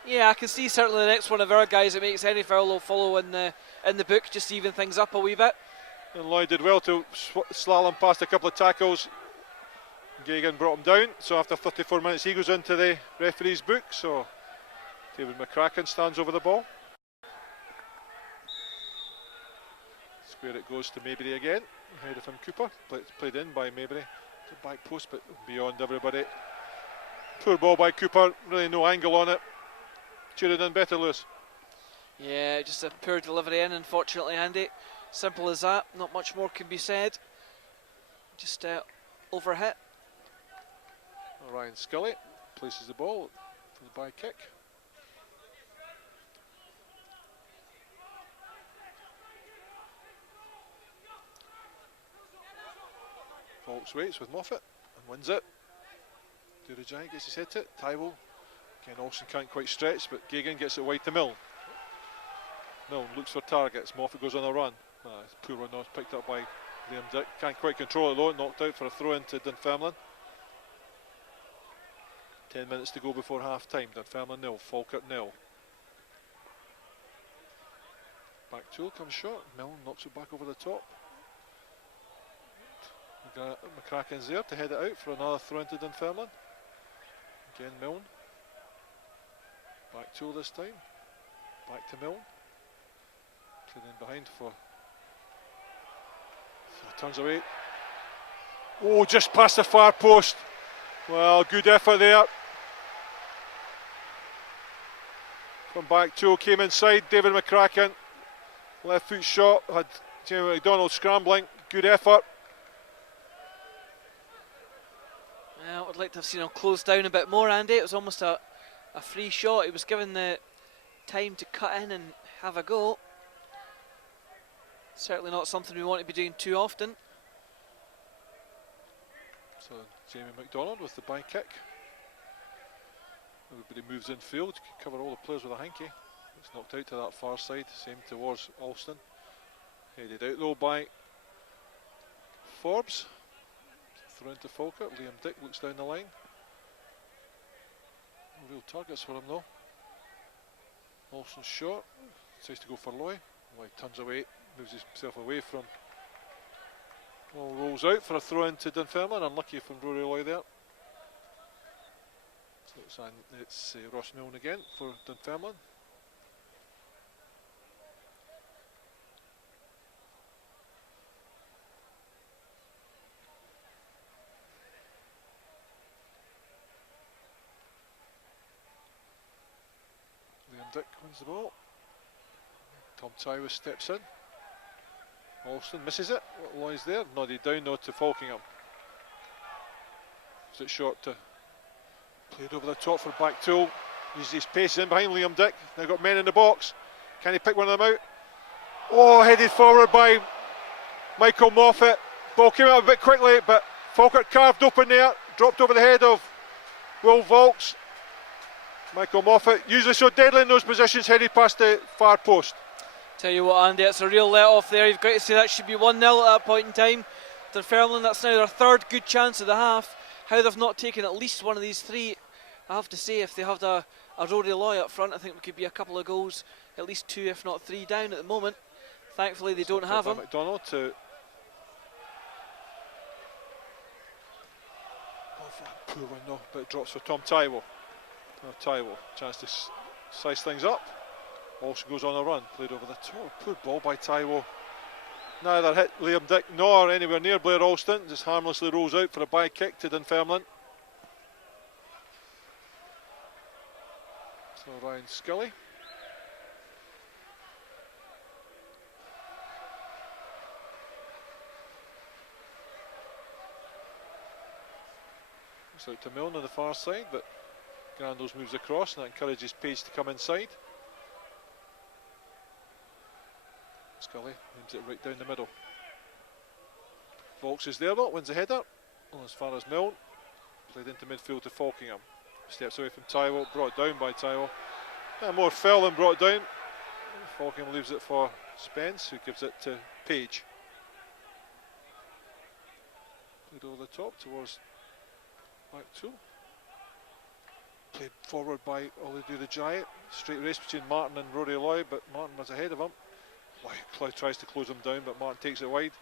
yeah, I can see certainly the next one of our guys that makes any foul will follow in the book, just to even things up a wee bit. And Lloyd did well to slalom past a couple of tackles. Gagan brought him down, so after 34 minutes he goes into the referee's book. So David McCracken stands over the ball. Square it goes to Mayberry again, ahead of him Cooper, played in by Mayberry to back post, but beyond everybody. Poor ball by Cooper, really no angle on it. Should have done better, Lewis. Yeah, just a poor delivery in, unfortunately, Andy. Simple as that, not much more can be said. Just overhit. Ryan Scully places the ball for the by kick. Volks waits with Moffat and wins it. Durajai gets his head to it. Taiwo. Again, Olsen can't quite stretch, but Gagan gets it wide to Milne. Milne looks for targets. Moffat goes on a run. Poor run, picked up by Liam Dick. Can't quite control it though. Knocked out for a throw into Dunfermline. 10 minutes to go before half time. Dunfermline 0, Falkirk 0. Back tool comes short. Milne knocks it back over the top. McCracken's there to head it out for another throw into Dunfermline. Again Milne. Back tool this time. Back to Milne. Played in behind for. So turns away. Oh, just past the far post. Well, good effort there. From back tool, came inside. David McCracken. Left foot shot. Had Jamie McDonald scrambling. Good effort. Well, I'd like to have seen him close down a bit more, Andy. It was almost a free shot. He was given the time to cut in and have a go. Certainly not something we want to be doing too often. So Jamie McDonald with the by kick. Everybody moves in field, cover all the players with a hanky. It's knocked out to that far side, same towards Alston. Headed out though by Forbes. Thrown to Falkirk. Liam Dick looks down the line. No real targets for him though. Alston's shot. Tries to go for Loy. Loy turns away, moves himself away from. Well, rolls out for a throw into Dunfermline. Unlucky from Rory Loy there. So it's Ross Milne again for Dunfermline. Liam Dick wins the ball. Tom Tywis steps in. Alston misses it. Loy's there. Nodded down though to Falkingham. Is it short to. Played over the top for back tool. Uses his pace in behind Liam Dick. They've got men in the box. Can he pick one of them out? Oh, headed forward by Michael Moffat. Ball came out a bit quickly, but Falkirk carved open there. Dropped over the head of Will Volks. Michael Moffat, usually so deadly in those positions, headed past the far post. Tell you what, Andy, it's a real let off there. You've got to say that should be 1-0 at that point in time. Dunfermline, that's now their third good chance of the half. How they've not taken at least one of these three I have to say, if they had a Rory Loy up front, I think we could be a couple of goals, at least 2 if not 3 down at the moment. Thankfully they don't have him. McDonald to poor one though, but it drops for Tom Taiwo. Taiwo, chance to size things up. Also goes on a run, played over the top. Poor ball by Taiwo. Neither hit Liam Dick nor anywhere near Blair Alston. Just harmlessly rolls out for a by kick to Dunfermline. So Ryan Scully. It's out to Milne on the far side, but Grandos moves across and that encourages Page to come inside. Scully aims it right down the middle. Volks is there though, wins the header. Well, as far as Milne. Played into midfield to Falkingham. Steps away from Taiwo, brought down by Taiwo. More fell than brought down. Falkingham leaves it for Spence, who gives it to Page. Played over the top towards back two. Played forward by Olidu the Giant. Straight race between Martin and Rory Loy, but Martin was ahead of him. Loy tries to close him down, but Martin takes it wide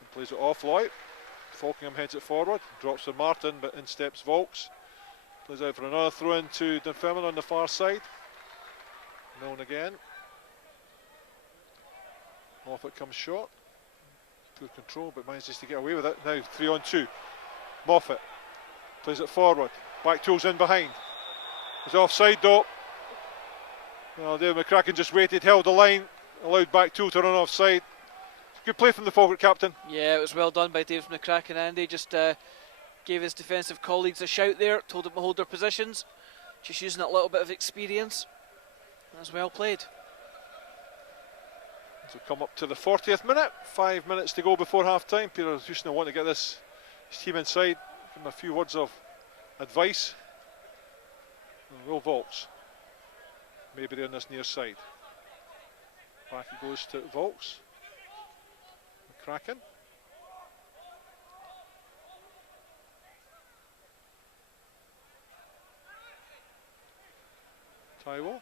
and plays it off Loy. Falkingham heads it forward, drops to Martin, but in steps Volks. Plays out for another throw in to Dunfermline on the far side. Milne again. Moffat comes short. Poor control, but manages to get away with it. Now 3 on 2. Moffat plays it forward. Back tools in behind. He's offside though. Well, David McCracken just waited, held the line, allowed back tool to run offside. Good play from the Falkirk captain. Yeah, it was well done by David McCracken. Andy just gave his defensive colleagues a shout there, told them to hold their positions. Just using that little bit of experience. That's well played. So come up to the 40th minute. 5 minutes to go before half time. Peter Houston will want to get his team inside. Give him a few words of advice. And Will Volks. Maybe on this near side. Back it goes to Volks. McCracken. Taiwo.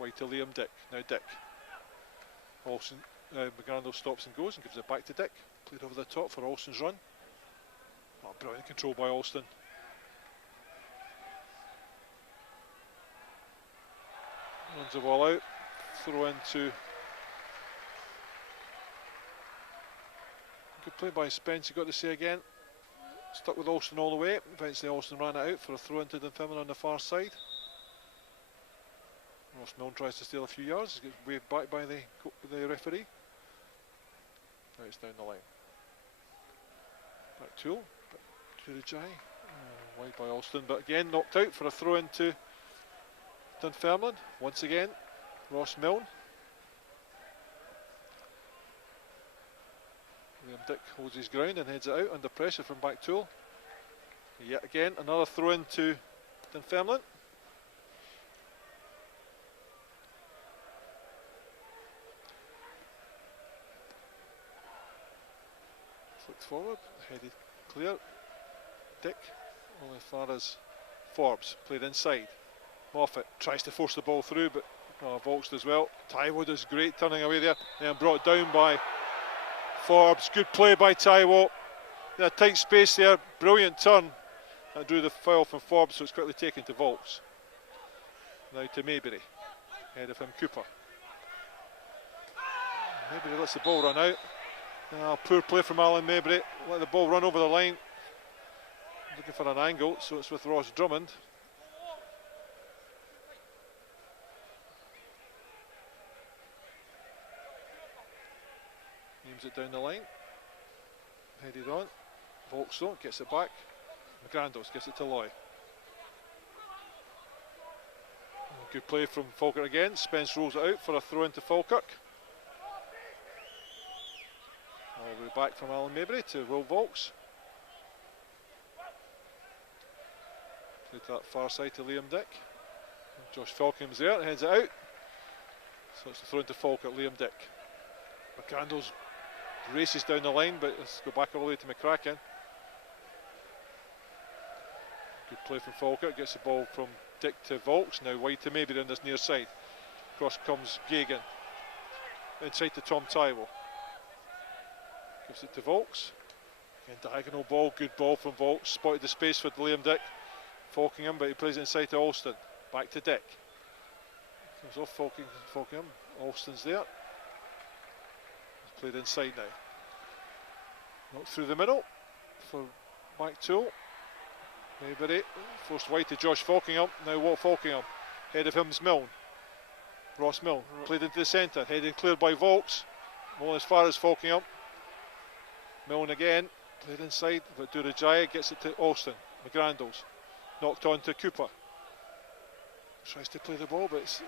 Wide to Liam Dick. Now Dick. Olsen, McGrandle stops and goes and gives it back to Dick. Played over the top for Olsen's run. Oh, brilliant control by Alston. Runs the ball out. Throw into. Good play by Spence, you got to say again. Stuck with Alston all the way. Eventually Alston ran it out for a throw into Dunfermline on the far side. Ross Milne tries to steal a few yards, gets waved back by the referee. Now it's down the line. Back Tool, to the Jai. Wide by Alston, but again knocked out for a throw into Dunfermline. Once again, Ross Milne. Liam Dick holds his ground and heads it out under pressure from back Tool. Yet again, another throw into Dunfermline. Flicked forward, headed clear. Dick, only as far as Forbes, played inside. Moffat tries to force the ball through, but Volks as well. Taiwo does great turning away there, and brought down by Forbes. Good play by Taiwo. In a tight space there, brilliant turn. That drew the foul from Forbes, so it's quickly taken to Volks. Now to Maybury. Ahead of him, Cooper. Maybury lets the ball run out. Poor play from Alan Maybury. Let the ball run over the line. Looking for an angle, so it's with Ross Drummond. Aims it down the line. Headed on. Volks though, gets it back. McGrandles gets it to Loy. Good play from Falkirk again. Spence rolls it out for a throw into Falkirk. All the way back from Alan Maybury to Will Volks. Play to that far side to Liam Dick. Josh Falkham's there and heads it out. So it's a throw into Falkirk, Liam Dick. McCandles races down the line, but let's go back all the way to McCracken. Good play from Falkirk, gets the ball from Dick to Volks, now wide to Mayberry on this near side. Across comes Gagan. Inside to Tom Tywell. Gives it to Volks. Again, diagonal ball, good ball from Volks. Spotted the space for Liam Dick. Falkingham, but he plays it inside to Alston. Back to Dick. Comes off Falkingham. Alston's there. He's played inside now. Knocked through the middle for Mike Toole. Mayberry forced wide to Josh Falkingham. Now Walt Falkingham. Head of him is Milne. Ross Milne played into the centre. Heading cleared by Volks. Well as far as Falkingham. Milne again. Played inside, but Durajaya gets it to Alston. McGrandles. Knocked on to Cooper. Tries to play the ball, but it's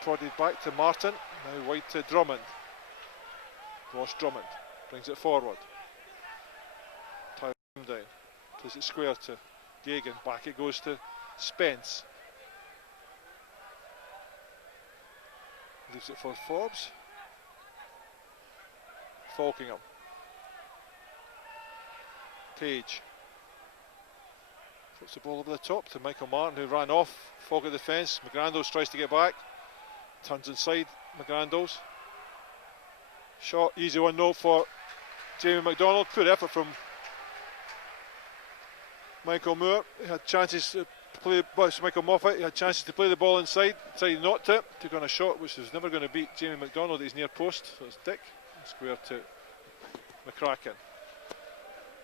prodded back to Martin. Now wide to Drummond. Ross Drummond brings it forward. Ties him down. Plays it square to Gagan. Back it goes to Spence. Leaves it for Forbes. Falkingham. Page. Puts the ball over the top to Michael Martin, who ran off. Fog at the fence. McGrandles tries to get back. Turns inside. McGrandles. Shot. Easy one though for Jamie McDonald. Good effort from Michael Moore. He had chances to play. Michael Moffat. He had chances to play the ball inside. Decided not to. Took on a shot which was never going to beat Jamie McDonald at his near post. So it's Dick. Square to McCracken.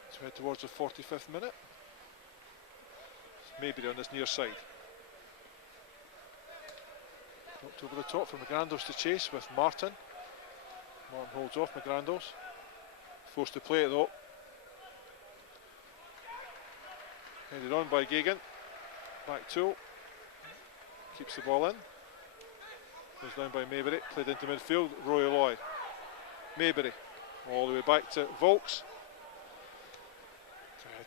Let's head towards the 45th minute. Mayberry on this near side. Dropped over the top for McGrandles to chase with Martin. Martin holds off McGrandles. Forced to play it though. Headed on by Gagan. Back to. Keeps the ball in. Goes down by Mayberry. Played into midfield. Roy Loy. Mayberry. All the way back to Volks.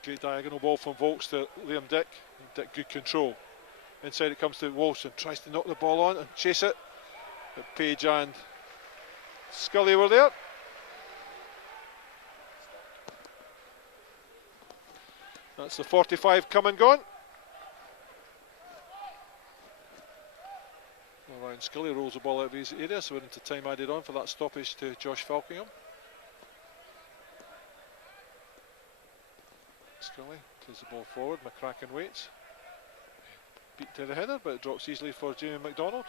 Great diagonal ball from Volks to Liam Dick. Dick, good control. Inside it comes to Wilson. Tries to knock the ball on and chase it. But Page and Scully were there. That's the 45 come and gone. Ryan Scully rolls the ball out of his area, so we're into time added on for that stoppage to Josh Falkingham. Scully plays the ball forward. McCracken waits. Beat to the header, but it drops easily for Jamie McDonald.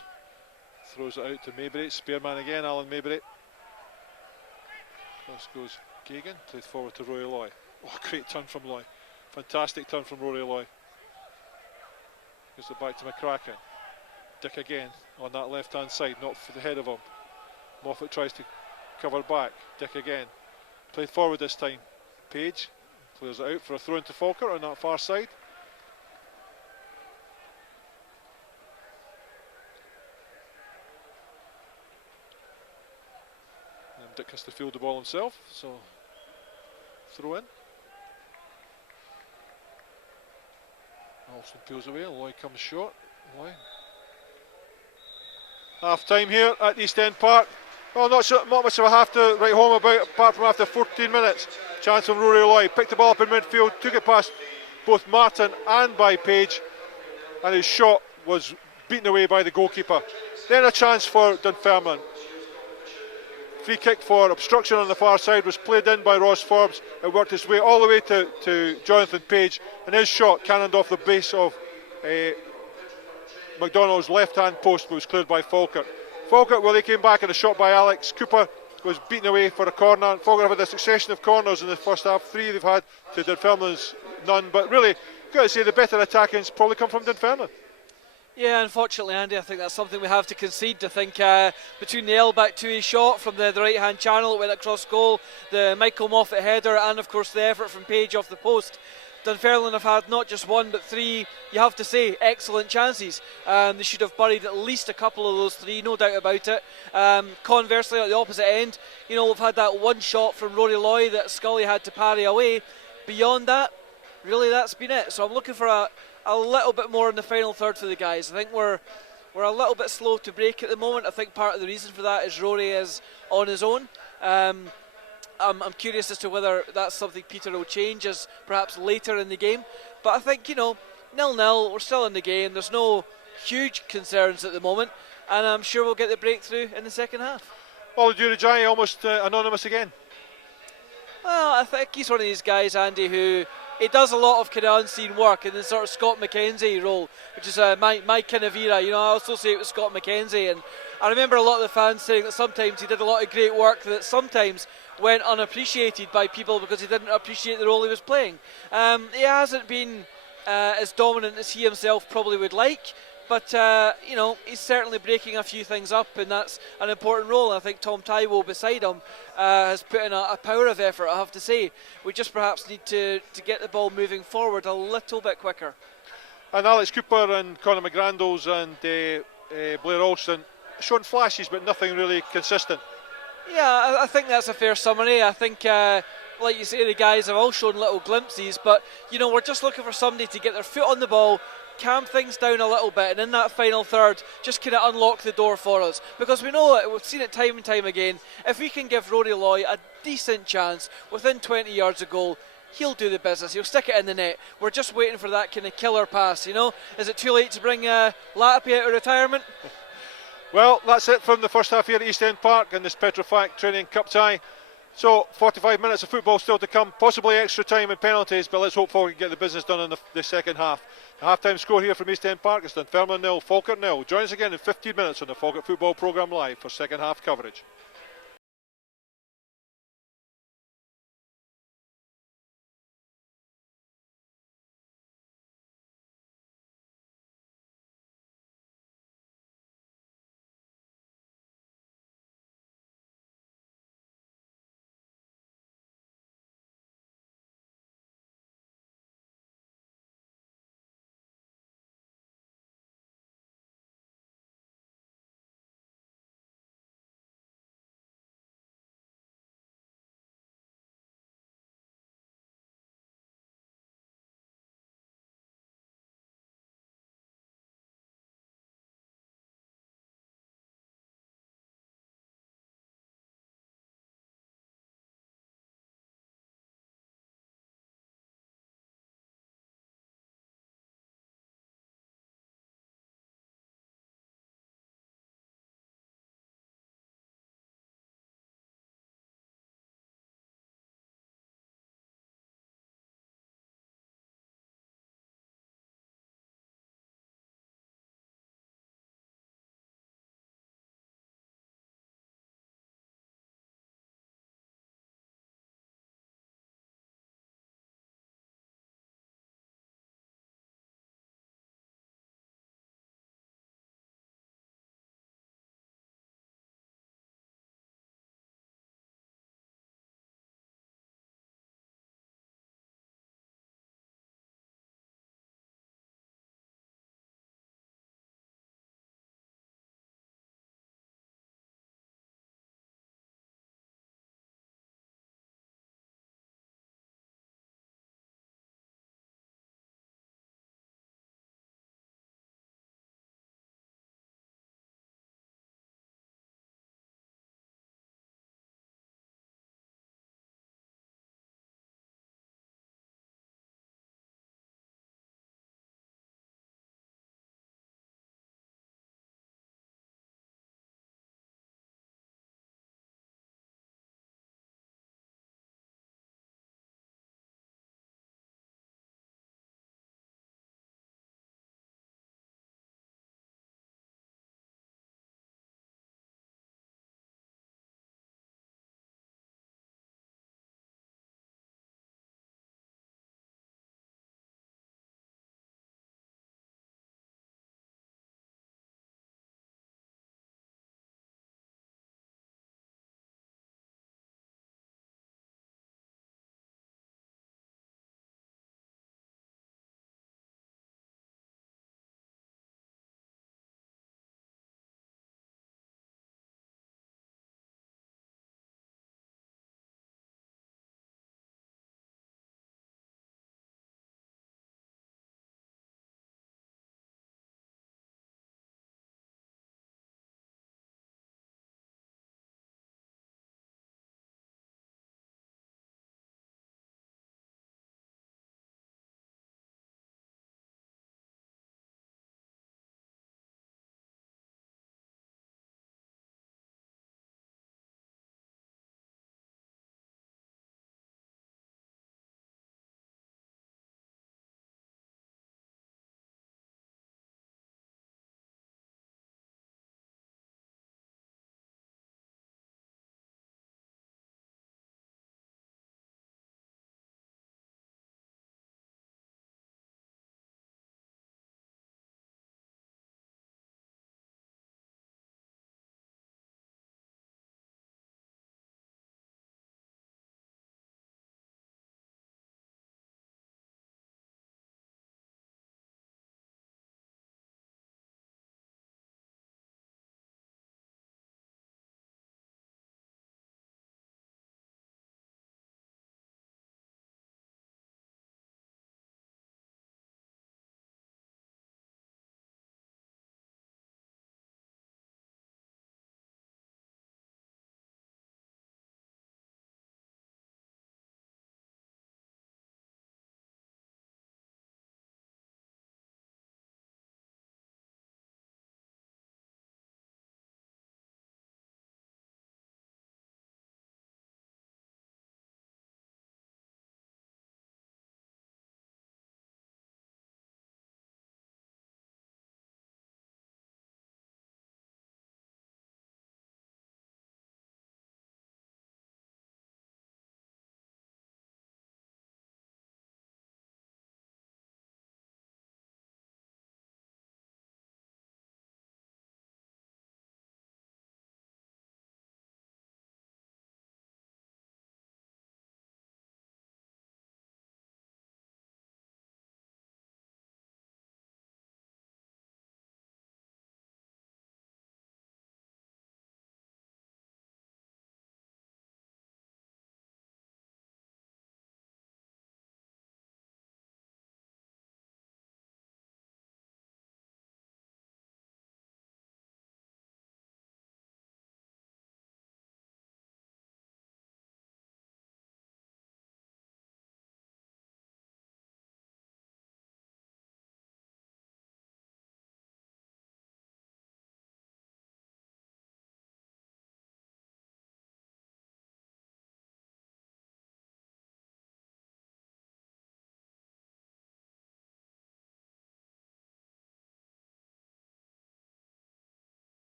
Throws it out to Mayberry. Spearman again, Alan Mayberry. Cross goes Gagan. Played forward to Rory Loy. Oh, great turn from Loy. Fantastic turn from Rory Loy. Gives it back to McCracken. Dick again on that left hand side, not for the head of him. Moffat tries to cover back. Dick again. Played forward this time. Page clears it out for a throw into Falkirk on that far side. And Dick has to field the ball himself, so throw in. Alston peels away, Loy comes short. Loy. Half time here at East End Park. Well, not much of a half to write home about, apart from after 14 minutes. Chance from Rory Loy. Picked the ball up in midfield, took it past both Martin and by Page, and his shot was beaten away by the goalkeeper. Then a chance for Dunfermline. Free kick for obstruction on the far side was played in by Ross Forbes. It worked its way all the way to Jonathan Page, and his shot cannoned off the base of McDonald's left-hand post, but was cleared by Falkirk. Falkirk, well, they came back and a shot by Alex Cooper was beaten away for a corner. Falkirk have had a succession of corners in the first half. 3 they've had to Dunfermline's none, but really, got to say the better attacking's probably come from Dunfermline. Yeah, unfortunately, Andy, I think that's something we have to concede. I think between the Elback Tui shot from the right-hand channel, it went across goal, the Michael Moffat header, and of course the effort from Page off the post, Dunfermline have had not just 1 but 3, you have to say, excellent chances. They should have buried at least a couple of those 3, no doubt about it. Conversely, at the opposite end, you know, we've had that one shot from Rory Loy that Scully had to parry away. Beyond that, really, that's been it. So I'm looking for a little bit more in the final third for the guys. I think we're a little bit slow to break at the moment. I think part of the reason for that is Rory is on his own. I'm curious as to whether that's something Peter will change as perhaps later in the game. But I think, 0-0, we're still in the game. There's no huge concerns at the moment, and I'm sure we'll get the breakthrough in the second half. Well, Durajai almost anonymous again. Well, I think he's one of these guys, Andy, who he does a lot of kind of unseen work in the sort of Scott McKenzie role, which is my kind of era. I associate with Scott McKenzie, and I remember a lot of the fans saying that sometimes he did a lot of great work that sometimes went unappreciated by people because he didn't appreciate the role he was playing. He hasn't been as dominant as he himself probably would like, but he's certainly breaking a few things up, and that's an important role. I think Tom Taiwo beside him has put in a power of effort, I have to say. We just perhaps need to get the ball moving forward a little bit quicker. And Alex Cooper and Conor McGrandles and Blair Alston showing flashes, but nothing really consistent. Yeah, I think that's a fair summary. I think, like you say, the guys have all shown little glimpses, but we're just looking for somebody to get their foot on the ball, calm things down a little bit, and in that final third just kind of unlock the door for us, because we know it, we've seen it time and time again. If we can give Rory Loy a decent chance within 20 yards of goal, he'll do the business, he'll stick it in the net. We're just waiting for that kind of killer pass. Is it too late to bring Latapi out of retirement? Well, that's it from the first half here at East End Park in this Petrofac Training Cup tie. So 45 minutes of football still to come, possibly extra time and penalties, but let's hope we can get the business done in the second half. The half-time score here from East End Park is Dunfermline 0, Falkirk 0. Join us again in 15 minutes on the Falkirk Football Programme Live for second half coverage.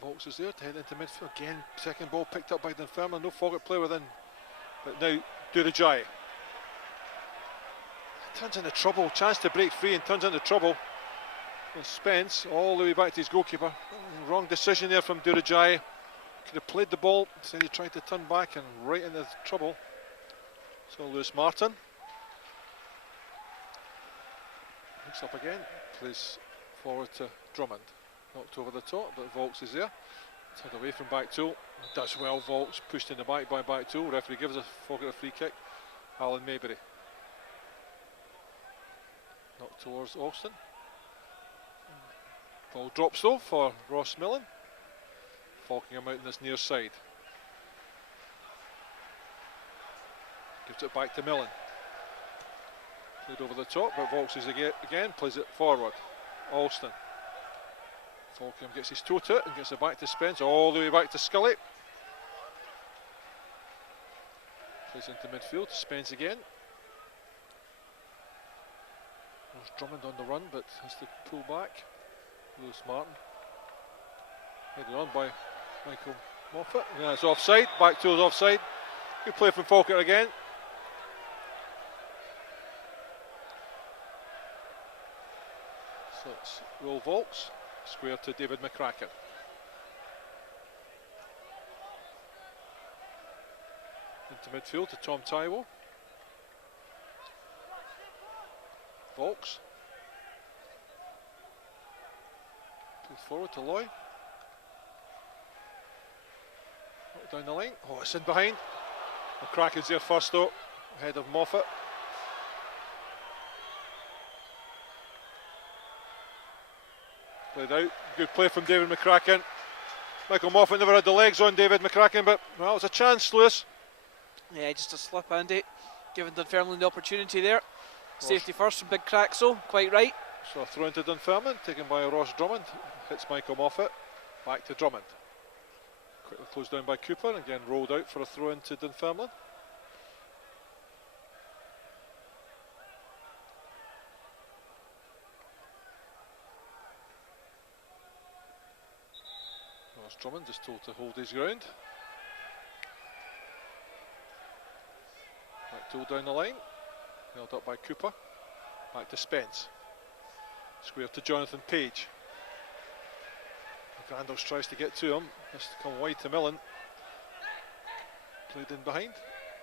Volks is there to head into midfield. Again, second ball picked up by Dunfermline. No Falkirk play within. But now, Durajai. Turns into trouble. Chance to break free and turns into trouble. And Spence all the way back to his goalkeeper. Wrong decision there from Durajai. Could have played the ball. Instead he tried to turn back and right into trouble. So Lewis Martin. Mix up again. Plays forward to Drummond. Knocked over the top, but Volks is there. Turned away from Backtool. Does well, Volks. Pushed in the back by Backtool. Referee gives a Falkirk a free kick. Alan Maybury. Knocked towards Austin. Ball drops though for Ross Millen. Falking him out in this near side. Gives it back to Millen. Played over the top, but Volks is again, plays it forward. Alston. Falkham gets his toe to it and gets it back to Spence, all the way back to Scully. Plays into midfield, Spence again. There's Drummond on the run, but has to pull back. Lewis Martin. Headed on by Michael Moffat. Yeah, it's offside, back to his offside. Good play from Falkirk again. So it's Will Volks, square to David McCracken. Into midfield to Tom Taiwo. Volks. Plays forward to Loy. Down the line. Oh, it's in behind. McCracken's there first though, ahead of Moffat. Played out. Good play from David McCracken. Michael Moffat never had the legs on David McCracken, but well, it was a chance, Lewis. Yeah, just a slip, Andy. Giving Dunfermline the opportunity there. Safety first from Big Cracks, though. Quite right. So a throw into Dunfermline, taken by Ross Drummond. Hits Michael Moffat. Back to Drummond. Quickly closed down by Cooper. Again rolled out for a throw into Dunfermline. Ross Drummond just told to hold his ground. Back tool down the line. Held up by Cooper. Back to Spence. Square to Jonathan Page. Grandos tries to get to him. Has to come wide to Millen. Played in behind.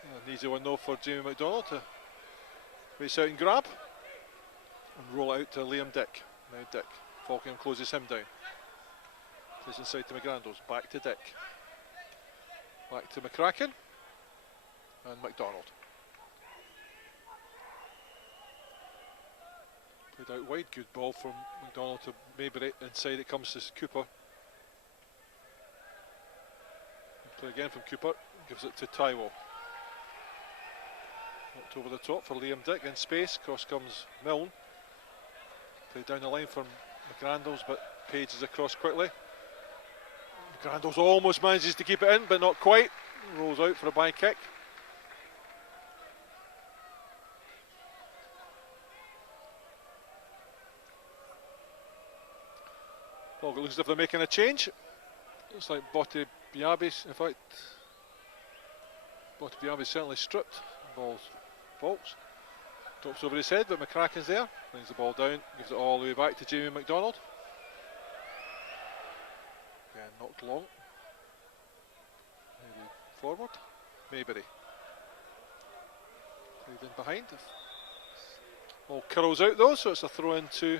An easy one though for Jamie McDonald to race out and grab. And roll it out to Liam Dick. Now Dick. Falkingham closes him down. Plays inside to McGrandos. Back to Dick. Back to McCracken. And McDonald. Played out wide, good ball from McDonald to Maybury. Inside it comes to Cooper. Play again from Cooper, gives it to Taiwo. Knocked over the top for Liam Dick in space. Cross comes Milne. Played down the line from McGrandos, but Page is across quickly. McGrandos almost manages to keep it in, but not quite. Rolls out for a by kick. Well, it looks as if they're making a change. Looks like Botti Biabi's, in fact, Botti Biabi's certainly stripped. Ball's Volks. Drops over his head, but McCracken's there. Brings the ball down, gives it all the way back to Jamie McDonald. Again, knocked long. Maybe forward. Maybury. Played in behind. Ball curls out though, so it's a throw into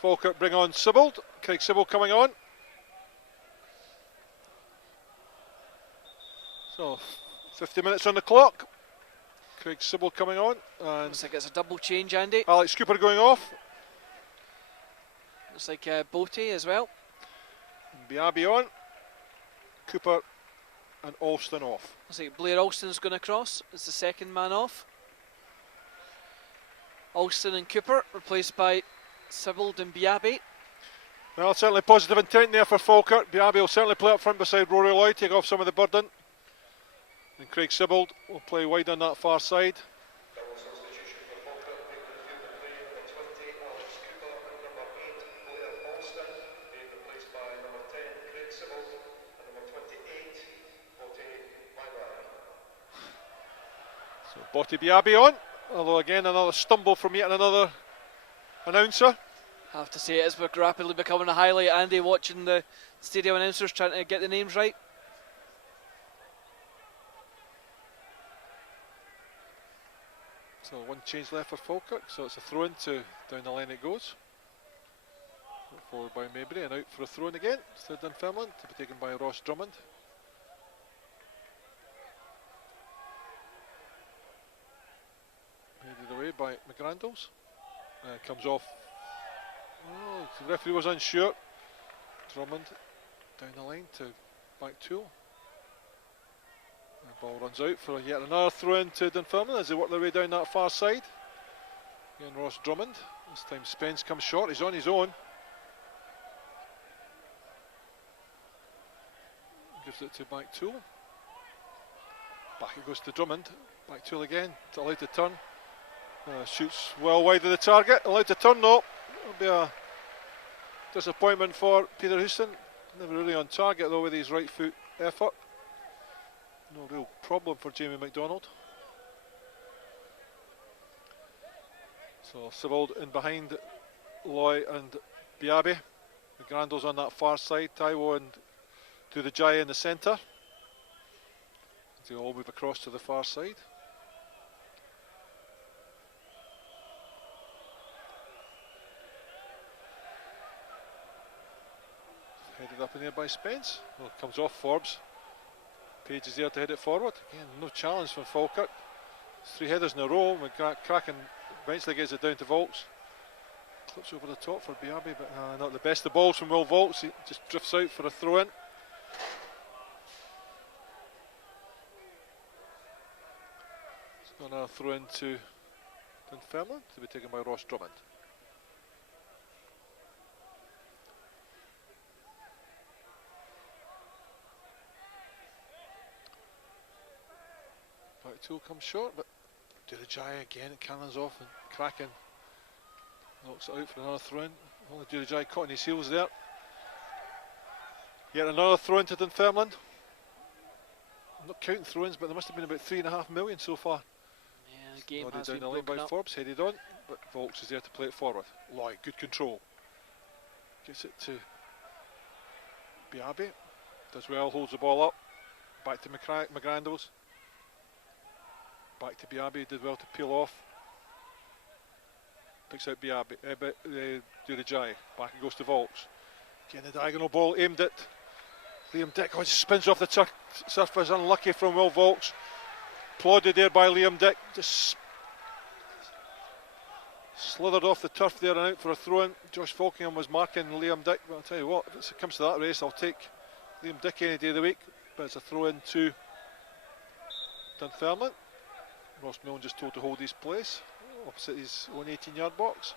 Falkirk. Bring on Sibbald. Craig Sibbald coming on. So 50 minutes on the clock. Craig Sibbald coming on, and Looks like it's a double change, Andy. Alex Cooper going off. Looks like Boaty as well. Biabi on. Cooper and Alston off. Looks like Blair Alston's going across as the second man off. Alston and Cooper replaced by Sibbald and Biabi. Well, certainly positive intent there for Falkirk. Biabi will certainly play up front beside Rory Lloyd, take off some of the burden. And Craig Sibbald will play wide on that far side. Double substitution for Falkirk, making the field play number 20, Alex Cooper, and number 8, Blair Alston, being replaced by number 10, Craig So Botti Biabi on, although again another stumble from yet another announcer. I have to say it is rapidly becoming a highlight, Andy, watching the stadium announcers trying to get the names right. So one change left for Falkirk, so it's a throw in to down the line it goes. Forward by Maybury and out for a throw in again to Dunfermline to be taken by Ross Drummond. Headed away by McGrandles. Comes off. Oh, the referee was unsure. Drummond down the line to back Tool. The ball runs out for yet another throw in to Dunfermline as they work their way down that far side. Again, Ross Drummond. This time Spence comes short. He's on his own. Gives it to back Tool. Back it goes to Drummond. Back Tool again. Allowed to turn. Shoots well wide of the target. Allowed to turn though. It'll be a disappointment for Peter Houston. Never really on target though with his right foot effort. No real problem for Jamie McDonald. So Sibbald in behind Loy and Biabi. The Grandals on that far side. Taiwo and Durajai in the centre. They all move across to the far side. Headed up in there by Spence. Well, comes off Forbes. Page is there to head it forward. Again, no challenge from Falkirk. 3 headers in a row. Kraken eventually gets it down to Volks. Clips over the top for Biabi, but not the best of balls from Will Volks. He just drifts out for a throw in. So now a throw in to Dunfermline to be taken by Ross Drummond. Tool comes short, but Durajai again, it cannons off and Kraken knocks it out for another throw in. Only Durajai caught in his heels there. Yet another throw in to Dunfermline. I'm not counting throw ins, but there must have been about 3.5 million so far. Yeah, the game has down been the line by broken up. Forbes, headed on, but Volks is there to play it forward. Loy, good control. Gets it to Biabi. Does well, holds the ball up. Back to McGrandles. Back to Biabi, did well to peel off. Picks out Biabi, Durajai. Back it goes to Volks. Again, the diagonal ball aimed at Liam Dick. Oh, it spins off the surface, unlucky from Will Volks. Plodded there by Liam Dick. Just slithered off the turf there and out for a throw in. Josh Falkingham was marking Liam Dick, but I'll tell you what, if it comes to that race, I'll take Liam Dick any day of the week. But it's a throw in to Dunfermline. Ross Milne just told to hold his place opposite his own 18-yard box.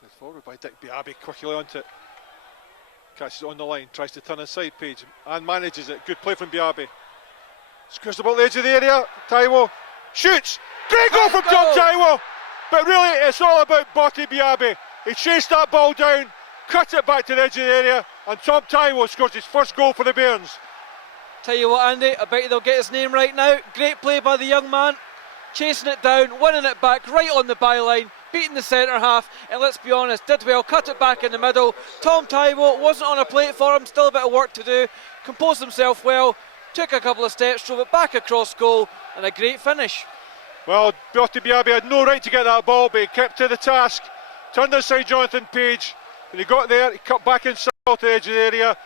Played forward by Dick Biabi, quickly onto it. Catches it on the line, tries to turn inside Page and manages it. Good play from Biabi. Scores the ball at the edge of the area. Taiwo shoots. Great goal from Tom Taiwo. But really, it's all about Botti Biabi. He chased that ball down, cut it back to the edge of the area, and Tom Taiwo scores his first goal for the Bairns. Tell you what, Andy, I bet you they'll get his name right now. Great play by the young man, chasing it down, winning it back right on the byline, beating the centre half, and let's be honest, did well, cut it back in the middle. Tom Taiwo wasn't on a plate for him, still a bit of work to do, composed himself well, took a couple of steps, drove it back across goal, and a great finish. Well, Botti Biabi had no right to get that ball, but he kept to the task, turned inside Jonathan Page, and he got there, he cut back inside to the edge of the area.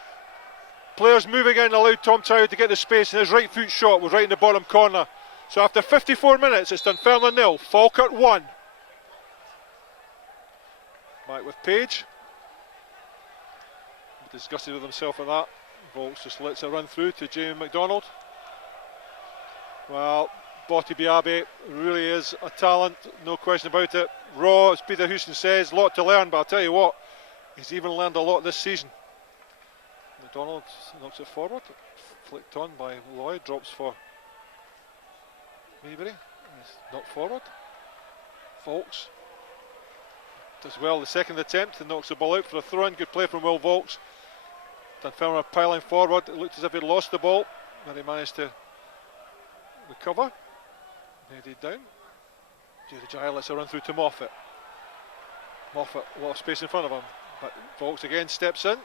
Players moving in allowed Tom Taiwo to get the space, and his right foot shot was right in the bottom corner. So after 54 minutes, it's Dunfermline 0, Falkirk 1. Back with Page. Disgusted with himself at that. Volks just lets it run through to Jamie McDonald. Well, Botti Biabi really is a talent, no question about it. Raw, as Peter Houston says, a lot to learn, but I'll tell you what, he's even learned a lot this season. McDonald knocks it forward, flicked on by Lloyd, drops for Maybury, knocked forward. Volks does well the second attempt and knocks the ball out for a throw-in. Good play from Will Volks. Dunfermline piling forward, it looked as if he'd lost the ball. But he managed to recover. Headed down. Jerry Giles lets a run through to Moffat. Moffat, a lot of space in front of him. But Vaux again steps in.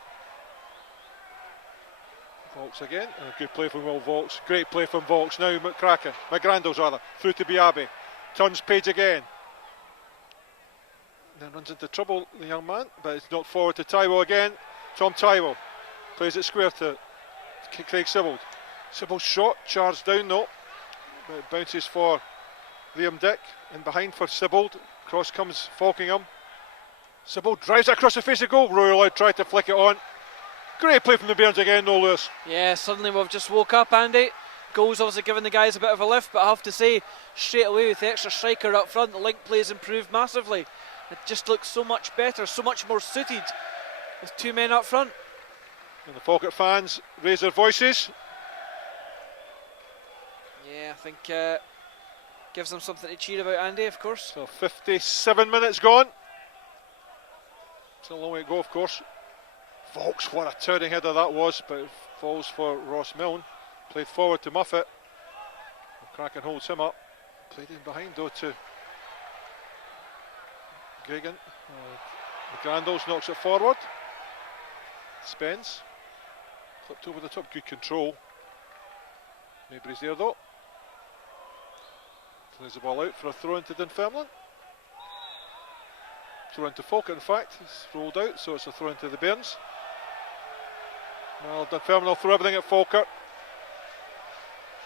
Vaux again, and a good play from Will Vaux. Great play from Vaux. Now McGrandles rather, through to Biabi. Turns Page again. Then runs into trouble, the young man, but it's knocked forward to Taiwo again. Tom Taiwo plays it square to Craig Sibbald. Sibbald's shot, charged down though, but it bounces for Liam Dick, in behind for Sibbald. Cross comes Falkingham. Sibbald drives it across the face of goal. Roy Lloyd tried to flick it on. Great play from the Bairns again, no Lewis. Yeah, suddenly we've just woke up, Andy. Goals obviously giving the guys a bit of a lift, but I have to say, straight away with the extra striker up front, the link play's improved massively. It just looks so much better, so much more suited with two men up front. And the Falkirk fans raise their voices. Yeah, I think gives them something to cheer about, Andy, of course. So 57 minutes gone. Still a long way to go, of course. Vaux, what a towering header that was, but it falls for Ross Milne. Played forward to Muffet. Kraken holds him up. Played in behind though to Gagan. McGrandles knocks it forward. Spence. Flipped over the top, good control. Maybury's there though. Plays the ball out for a throw into Dunfermline. Throw into Falkirk, in fact. It's rolled out, so it's a throw into the Bairns. Well, Dunfermline will throw everything at Falkirk.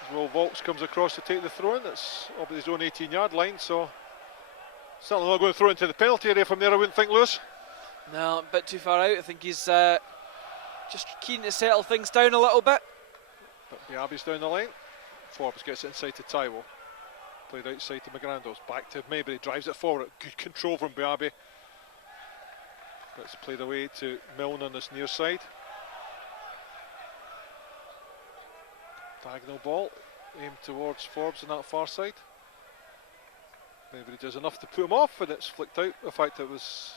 As Will Vaux comes across to take the throw in. It's up at his own 18-yard line, so certainly not going to throw it into the penalty area from there, I wouldn't think, Lewis. No, a bit too far out. I think he's just keen to settle things down a little bit. But Biabi's down the line. Forbes gets it inside to Taiwo. Played outside to McGrandles. Back to Maybury, drives it forward. Good control from Biabi. It's played away to Milne on this near side. Diagonal ball aimed towards Forbes on that far side. Maybury does enough to put him off, and it's flicked out. In fact, it was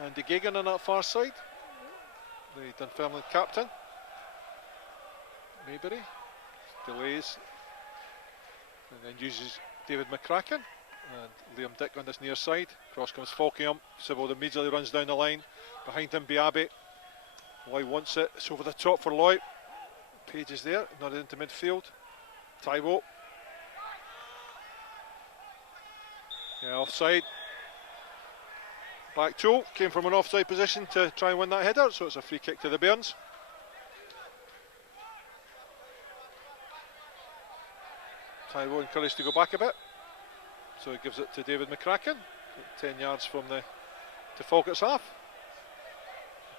Andy Gagan on that far side, the Dunfermline captain. Maybury delays and then uses David McCracken and Liam Dick on this near side. Cross comes Falkingham. Sibbald immediately runs down the line. Behind him, Biabi. Loy wants it. It's over the top for Loy. Page is there, not into midfield. Taiwo. Yeah, offside. Back Joe came from an offside position to try and win that header, so it's a free kick to the Bairns. Taiwo encouraged to go back a bit, so he gives it to David McCracken, 10 yards from the to Falkirk's half.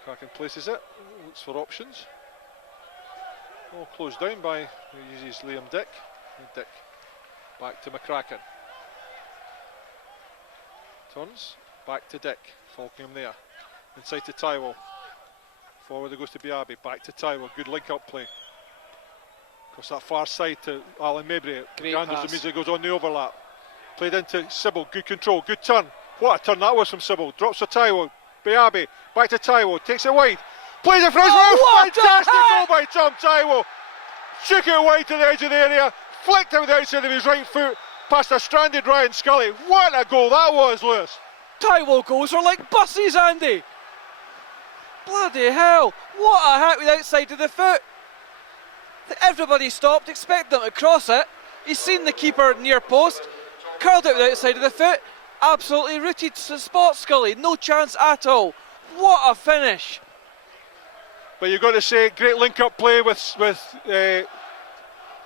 McCracken places it, looks for options. All closed down by, he uses Liam Dick. And Dick back to McCracken. Turns, back to Dick. Falkingham there. Inside to Taiwo. Forward it goes to Biabi. Back to Taiwo. Good link up play. Across that far side to Alan Maybury. Ganders immediately goes on the overlap. Played into Sibbald. Good control. Good turn. What a turn that was from Sibbald. Drops to Taiwo. Biabi. Back to Taiwo. Takes it wide. Plays it for his mouth. Fantastic goal by Tom Taiwo. Shook it wide to the edge of the area. Flicked out the outside of his right foot. Past a stranded Ryan Scully. What a goal that was, Lewis. Taiwo goals are like buses, Andy. Bloody hell. What a hack with the outside of the foot. Everybody stopped, expecting them to cross it. He's seen the keeper near post. Curled it with the outside of the foot. Absolutely rooted to the spot, Scully. No chance at all. What a finish. But you've got to say, great link-up play with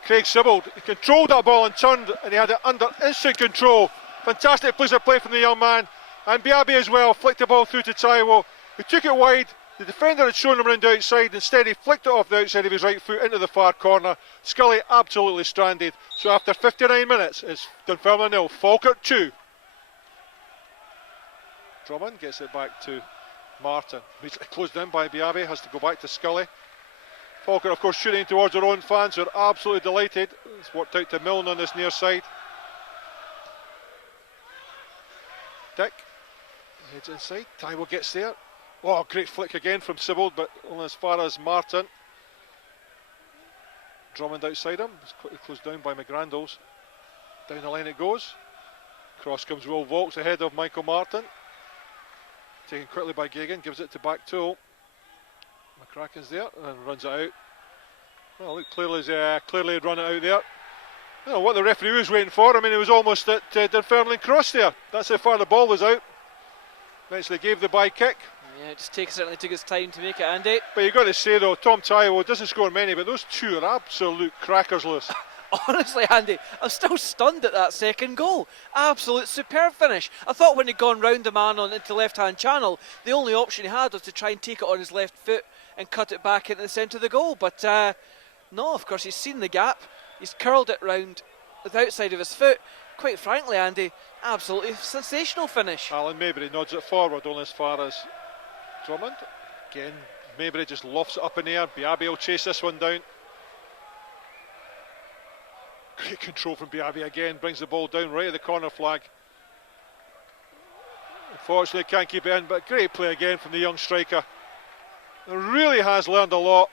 Craig Sibbald. He controlled that ball and turned, and he had it under instant control. Fantastic piece of play from the young man. And Biabi as well, flicked the ball through to Taiwo, who took it wide. The defender had shown him around the outside. Instead, he flicked it off the outside of his right foot into the far corner. Scully absolutely stranded. So after 59 minutes, it's Dunfermline 0, Falkirk 2. Drummond gets it back to Martin. Closed in by Biabi, has to go back to Scully. Falkirk, of course, shooting towards their own fans, who are absolutely delighted. It's worked out to Milne on this near side. Dick heads inside. Taiwo gets there. Oh, great flick again from Sibbald, but only as far as Martin. Drummond outside him. It's quickly closed down by McGrandles. Down the line it goes. Cross comes Will Volks ahead of Michael Martin. Taken quickly by Gagan, gives it to back toe. McCracken's there and runs it out. Well, look, clearly had run it out there. I don't know what the referee was waiting for. I mean, it was almost at Dunfermline cross there. That's how far the ball was out. Eventually gave the by kick. Yeah, certainly took his time to make it, Andy. But you've got to say though, Tom Taiwo doesn't score many, but those two are absolute crackers, Lewis. Honestly, Andy, I'm still stunned at that second goal. Absolute superb finish. I thought when he'd gone round the man on into left-hand channel, the only option he had was to try and take it on his left foot and cut it back into the centre of the goal. But no, of course, he's seen the gap. He's curled it round the outside of his foot. Quite frankly, Andy, absolutely sensational finish. Alan Maybury nods it forward only as far as Drummond. Again, Maybury just lofts it up in the air. Biabi will chase this one down. Great control from Biabi again, brings the ball down right at the corner flag. Unfortunately can't keep it in, but great play again from the young striker. He really has learned a lot.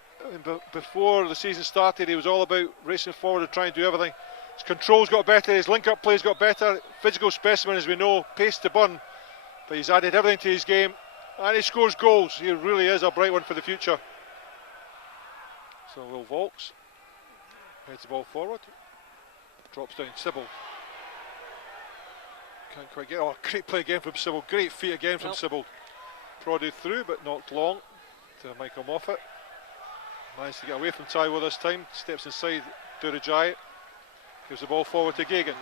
Before the season started, he was all about racing forward and trying to do everything. His control's got better, his link-up play's got better, physical specimen as we know, pace to burn. But he's added everything to his game, and he scores goals. He really is a bright one for the future. So Will Volks heads the ball forward. Drops down Sibbald. Can't quite get. Oh, great play again from Sibbald. Great feet again from Sibbald. Prodded through, but knocked long to Michael Moffat. Managed to get away from Taiwo this time. Steps inside Durajai. Gives the ball forward to Gagan.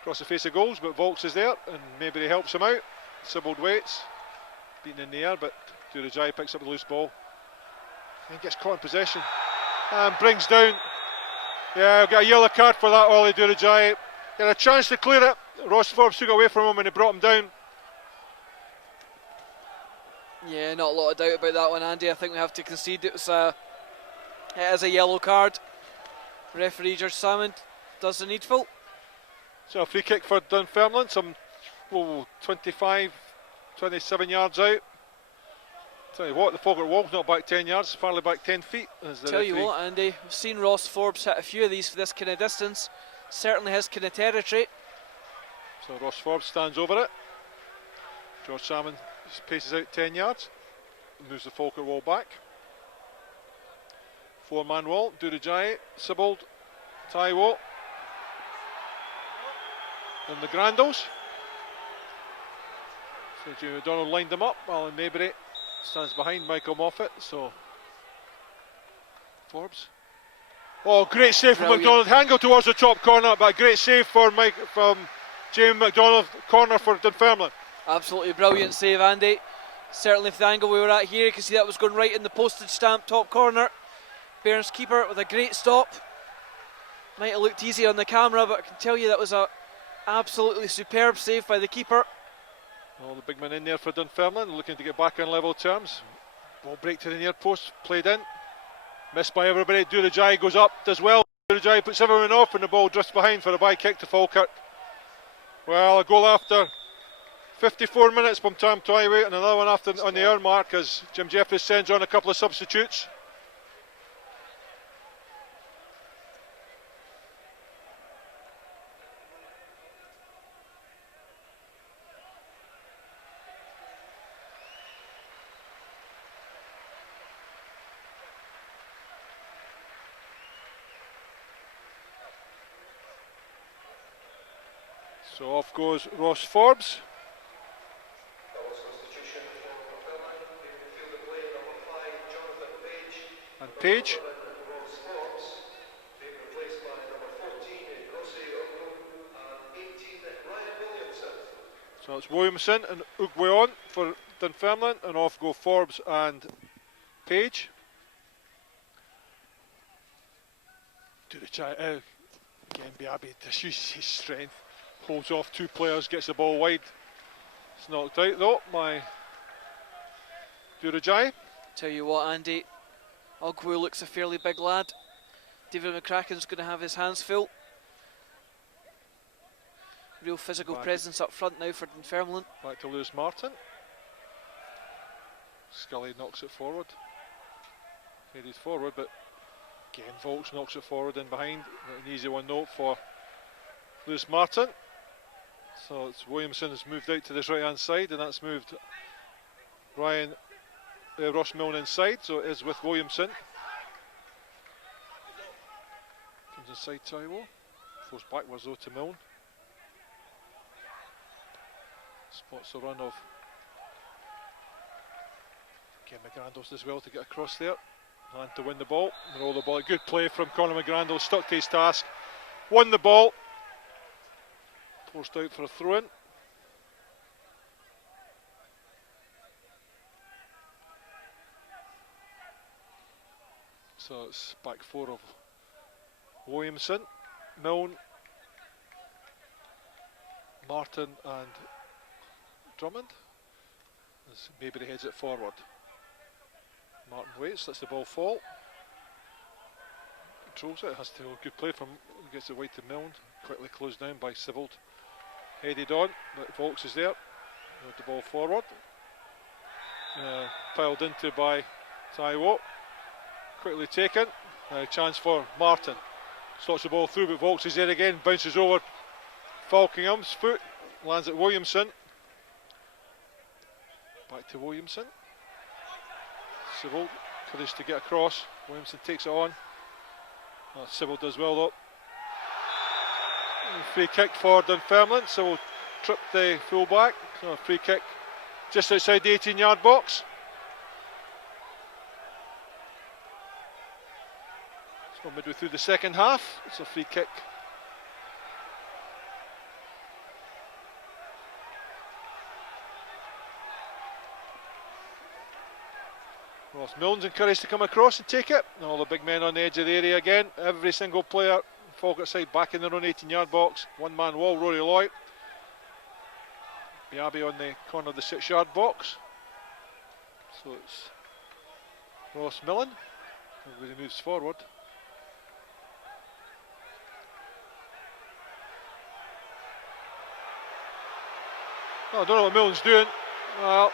Across the face of goals, but Volks is there, and maybe he helps him out. Sibbald waits. Beaten in the air, but Durajai picks up the loose ball. And gets caught in possession. And brings down. Yeah, got a yellow card for that, Ollie Durajai. He had a chance to clear it. Ross Forbes took away from him and he brought him down. Yeah, not a lot of doubt about that one, Andy. I think we have to concede it was it is a yellow card. Referee George Salmon does the needful. So a free kick for Dunfermline, some 25, 27 yards out. Tell you what, the Falkirk wall's not back 10 yards, farther back 10 feet. Tell you what, Andy, we've seen Ross Forbes hit a few of these for this kind of distance. Certainly his kind of territory. So Ross Forbes stands over it. George Salmon paces out 10 yards, moves the Falkirk wall back. Four-man wall, Durajai, Sibbald, Taiwo, and the Grandals. So Jimmy McDonald lined them up, Alan Maybury stands behind Michael Moffat, so Forbes. Oh, great save from McDonald. Angle towards the top corner, but a great save from Jamie McDonald. Corner for Dunfermline. Absolutely brilliant save, Andy. Certainly, from the angle we were at here, you can see that was going right in the postage stamp top corner. Bairns keeper with a great stop. Might have looked easy on the camera, but I can tell you that was a absolutely superb save by the keeper. All the big men in there for Dunfermline, looking to get back on level terms. Ball break to the near post, played in. Missed by everybody. Durajai goes up, does well. Durajai puts everyone off, and the ball drifts behind for a by kick to Falkirk. Well, a goal after 54 minutes from Tom Taiwo, and another one after on the hour mark as Jim Jeffries sends on a couple of substitutes. So off goes Ross Forbes. Double substitution for Dunfermline. In the field of play, number 5, Jonathan Page. And Page. Ross Forbes. Being replaced by number 14, Rossi Oglu, and 18, Ryan Williamson. So it's Williamson and Ugweon for Dunfermline, and off go Forbes and Page. Again, Biabi to use his strength. Holds off two players, gets the ball wide. It's knocked out though by Durajai. Tell you what, Andy, Ogwu looks a fairly big lad. David McCracken's going to have his hands full. Real physical presence up front now for Dunfermline. Back to Lewis Martin. Scully knocks it forward. Headed forward, but again Volks knocks it forward in behind. An easy one note for Lewis Martin. So it's Williamson has moved out to this right hand side, and that's moved Ross Milne inside, so it is with Williamson. Comes inside Taiwo. Throws backwards though to Milne. Spots the run of again McGrandles as well to get across there and to win the ball. Roll the ball. Good play from Conor McGrandles, stuck to his task, won the ball. Forced out for a throw in. So it's back four of Williamson, Milne, Martin and Drummond. As Maybury heads it forward. Martin waits, lets the ball fall. Controls it, has to good play from, gets it wide to Milne. Quickly closed down by Sibbald. Headed on, but Volks is there. Moved the ball forward. Piled into by Taiwo. Quickly taken. Chance for Martin. Slots the ball through, but Volks is there again. Bounces over Falkingham's foot. Lands at Williamson. Back to Williamson. Sibbald courage to get across. Williamson takes it on. Sibbald does well though. Free kick for Dunfermline. Sibbald tripped the full back. So a free kick just outside the 18-yard box. So midway through the second half, it's a free kick. Ross Milne's encouraged to come across and take it. All the big men on the edge of the area again. Every single player, Falkirk side, back in their own 18-yard box. One-man wall, Rory Loy. Biabi on the corner of the 6-yard box. So it's Ross Milne. Everybody moves forward. I don't know what Milne's doing. Well,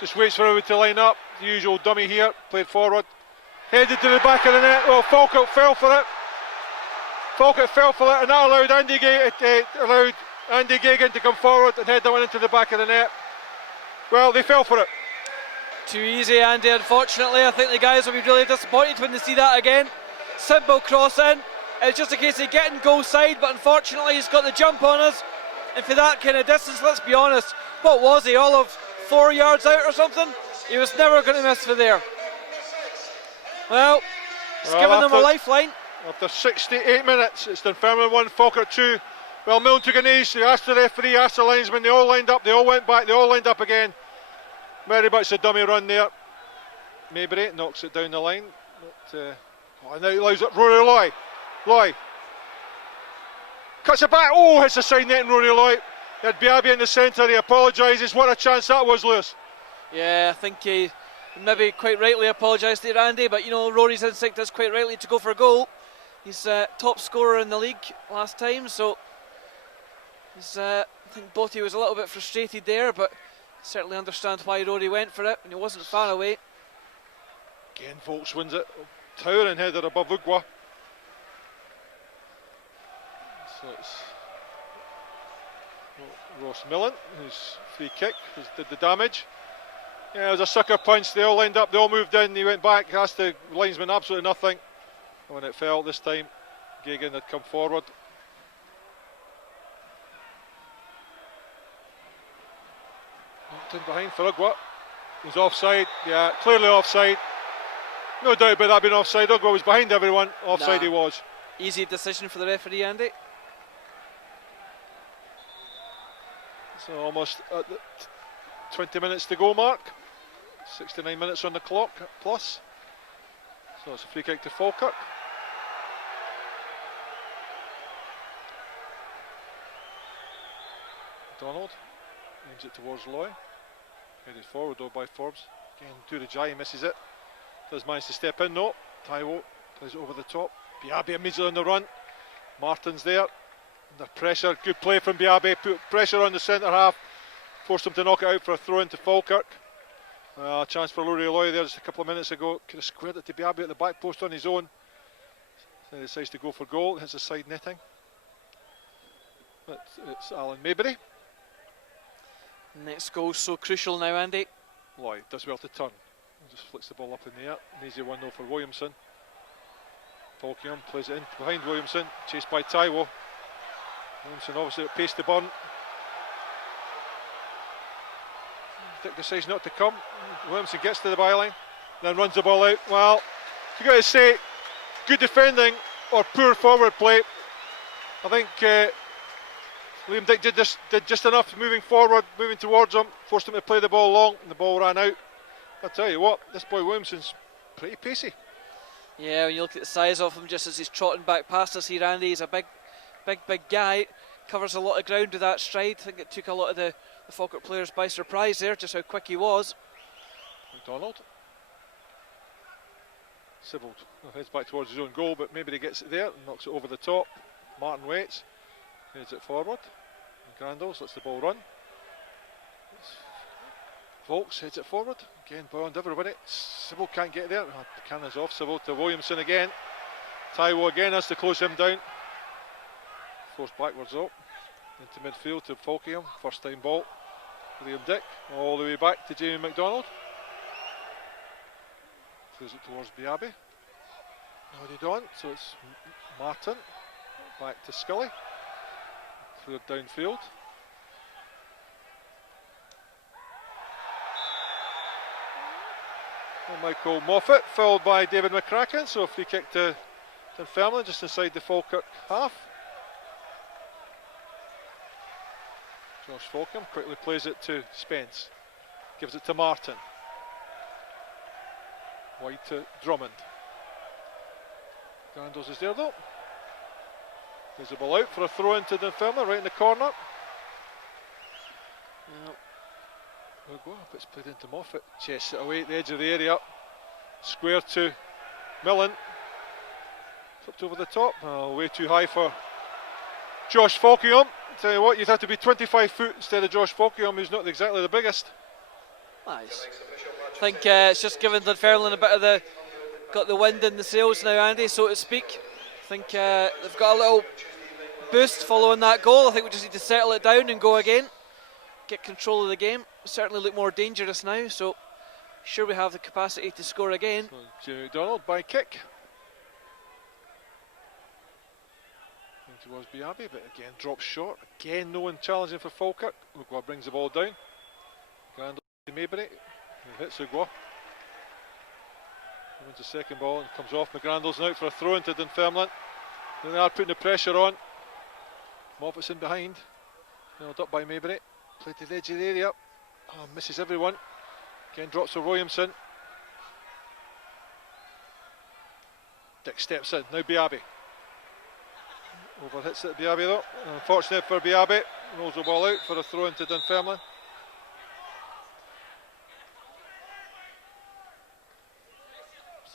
just waits for everyone to line up. The usual dummy here, played forward. Headed to the back of the net. Well, Falkirk fell for it. Falkirk fell for it, and that allowed Andy Gagan to come forward and head that one into the back of the net. Well, they fell for it. Too easy, Andy, unfortunately. I think the guys will be really disappointed when they see that again. Simple cross in. It's just a case of getting goal side, but unfortunately he's got the jump on us. And for that kind of distance, let's be honest, what was he, all of 4 yards out or something? He was never going to miss for there. Well, it's given them a lifeline. After 68 minutes, it's Dunfermline 1, Falkirk 2. Well, Milne took an ace, he asked the referee, asked the linesman, they all lined up, they all went back, they all lined up again. Very much a dummy run there. Maybury knocks it down the line. But, now he allows it, Rory Loy. Loy cuts it back, oh, hits the side net and Rory Loy. He had Biabi in the centre, he apologises. What a chance that was, Lewis. Yeah, I think he maybe quite rightly apologised to Randy, but you know, Rory's instinct is quite rightly to go for a goal. He's top scorer in the league last time, so he's, I think Botti was a little bit frustrated there, but certainly understand why Rory went for it, and he wasn't far away. Again, Volks wins it. Towering header above Ugwa. So it's Ross Milne, whose free kick did the damage. Yeah, it was a sucker punch. They all lined up, they all moved in. He went back, asked the linesman absolutely nothing. And when it fell this time, Gagan had come forward. Knocked in behind for Ugwa. He's offside. Yeah, clearly offside. No doubt about that being offside. Ugwa was behind everyone. Offside he was. Easy decision for the referee, Andy. So almost at the 20 minutes to go mark. 69 minutes on the clock plus. So it's a free kick to Falkirk. Donald aims it towards Loy. Headed forward though by Forbes. Again, Durajai misses it. Does manage to step in though. Taiwo plays it over the top. Biabi immediately on the run. Martin's there. Under pressure. Good play from Biabi. Put pressure on the centre half. Forced him to knock it out for a throw into Falkirk. Chance for Rory Loy there just a couple of minutes ago. Could have squared it to Biabi at the back post on his own. So he decides to go for goal. Hits the side netting. But it's Alan Maybury. Next goal so crucial now, Andy. Loy does well to turn. Just flicks the ball up in the air. An easy 1-0 for Williamson. Falkirk plays it in behind Williamson. Chased by Taiwo. Williamson obviously at pace to burn. Dick decides not to come. Williamson gets to the byline, then runs the ball out. Well, you got to say, good defending or poor forward play. I think Liam Dick did just enough moving forward, moving towards him, forced him to play the ball long, and the ball ran out. I'll tell you what, this boy Williamson's pretty pacey. Yeah, when you look at the size of him, just as he's trotting back past us here, Andy, he's a big guy. Covers a lot of ground with that stride. I think it took a lot of the Falkirk players by surprise there, just how quick he was. McDonald. Sibbald heads back towards his own goal, but maybe he gets it there and knocks it over the top. Martin waits, heads it forward. Grandals lets the ball run. Volks heads it forward. Again, beyond everybody. Sibbald can't get there. The cannon's off. Sibbald to Williamson again. Taiwo again has to close him down. Forced backwards up. Into midfield to Falkirk. First time ball. Liam Dick. All the way back to Jamie McDonald. Plays it towards Biabi. Already done. So it's Martin. Back to Scully. Cleared downfield. And Michael Moffat, fouled by David McCracken, so a free kick to Dunfermline just inside the Falkirk half. Josh Falkirk quickly plays it to Spence, gives it to Martin. Wide to Drummond. Gandles is there though. Plays the ball out for a throw into Dunfermline, right in the corner. It's played into Moffat, chests it away at the edge of the area, square to Millen, flipped over the top, way too high for Josh Falkirk. Tell you what, you'd have to be 25 foot instead of Josh Falkirk, who's not exactly the biggest. Nice. I think it's just given Dunfermline a bit of got the wind in the sails now, Andy, so to speak. I think they've got a little boost following that goal. I think we just need to settle it down and go again. Get control of the game. Certainly look more dangerous now, so sure we have the capacity to score again. So Jimmy McDonald by kick. Towards Biabi, but again drops short. Again no one challenging for Falkirk. Ugwa brings the ball down. Grandal to Maybury. He hits Ugwa. Wins the second ball and comes off. McGrandle's out for a throw into Dunfermline. Then they are putting the pressure on. Moffat's in behind. Held up by Maybury. Played to the edge of the area. Misses everyone. Again drops for Williamson. Dick steps in. Now Biabi. Overhits it Biabi though. Unfortunate for Biabi. Rolls the ball out for a throw into Dunfermline.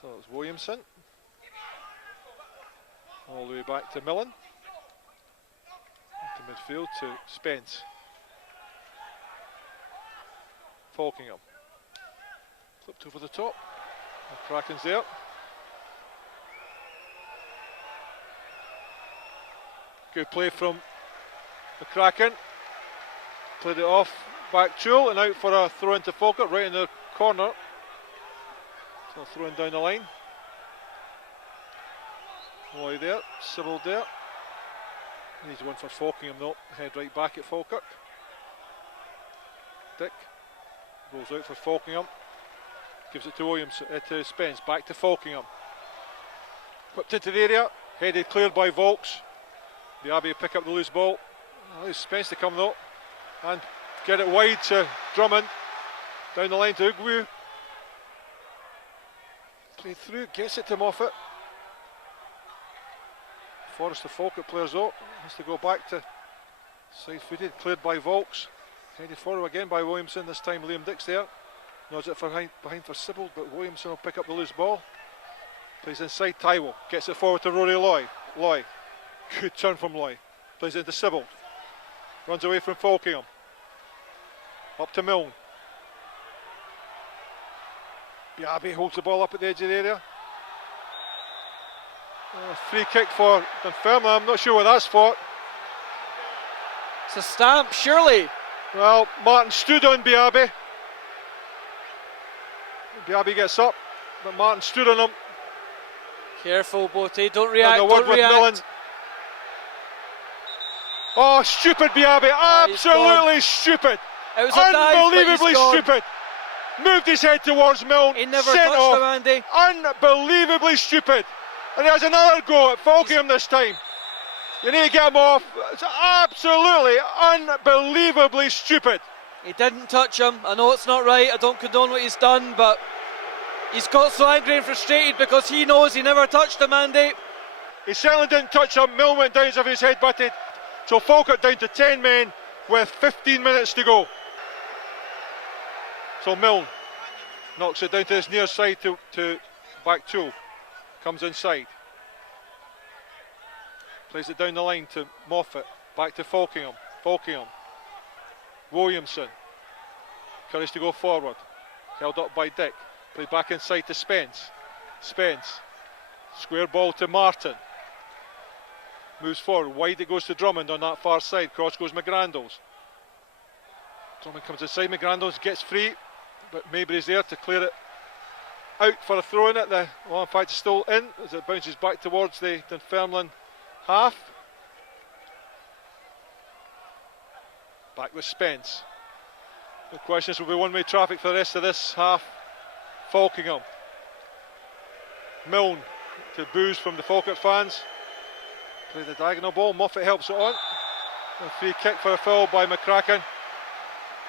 So it's Williamson. All the way back to Millen. Into midfield to Spence. Falkingham. Flipped over the top. Cracken's there. Good play from McCracken. Played it off back Chul and out for a throw into Falkirk right in the corner. So throwing down the line. Loy there, Sibbald there. Needs one for Falkingham though. Head right back at Falkirk. Dick rolls out for Falkingham. Gives it to Williams, to Spence. Back to Falkingham. Whipped into the area. Headed cleared by Volks. Biabi pick up the loose ball. Allows Spence to come though. And get it wide to Drummond. Down the line to Ugwu. Played through, gets it to Moffat. Forrest the Falkirk players though. Has to go back to side footed. Cleared by Volks. Headed forward again by Williamson. This time Liam Dick's there. Nods it behind for Sibbald, but Williamson will pick up the loose ball. Plays inside Taiwo. Gets it forward to Rory Loy. Loy. Good turn from Loy. Plays it into Sibbald. Runs away from Falkingham. Up to Milne. Biabi holds the ball up at the edge of the area. Free kick for Dunfermline. I'm not sure what that's for. It's a stamp, surely. Well, Martin stood on Biabi. Biabi gets up, but Martin stood on him. Careful, Bote. Don't react. And a word Don't with react. Millen. Oh, stupid Biabi. Absolutely stupid. It was a dive, but Unbelievably he's gone. stupid. Moved his head towards Milne. He never sent touched off. him, Andy. Unbelievably stupid. And he has another go at Falkirk this time. You need to get him off. It's absolutely unbelievably stupid. He didn't touch him. I know it's not right. I don't condone what he's done, but he's got so angry and frustrated because he knows he never touched him, Andy. He certainly didn't touch him. Milne went down as if his head butted. So Falkirk down to 10 men with 15 minutes to go. So Milne knocks it down to his near side to back two. Comes inside. Plays it down the line to Moffat. Back to Falkingham. Williamson. Courage to go forward. Held up by Dick. Played back inside to Spence. Square ball to Martin. Moves forward. Wide it goes to Drummond on that far side. Cross goes McGrandles. Drummond comes inside. McGrandles gets free. But Mabry's there to clear it out for a throw in it. Well, in fact, it's still in as it bounces back towards the Dunfermline half. Back with Spence. No questions, will be one-way traffic for the rest of this half. Falkingham. Milne to boos from the Falkirk fans. Play the diagonal ball. Moffat helps it on. A free kick for a foul by McCracken.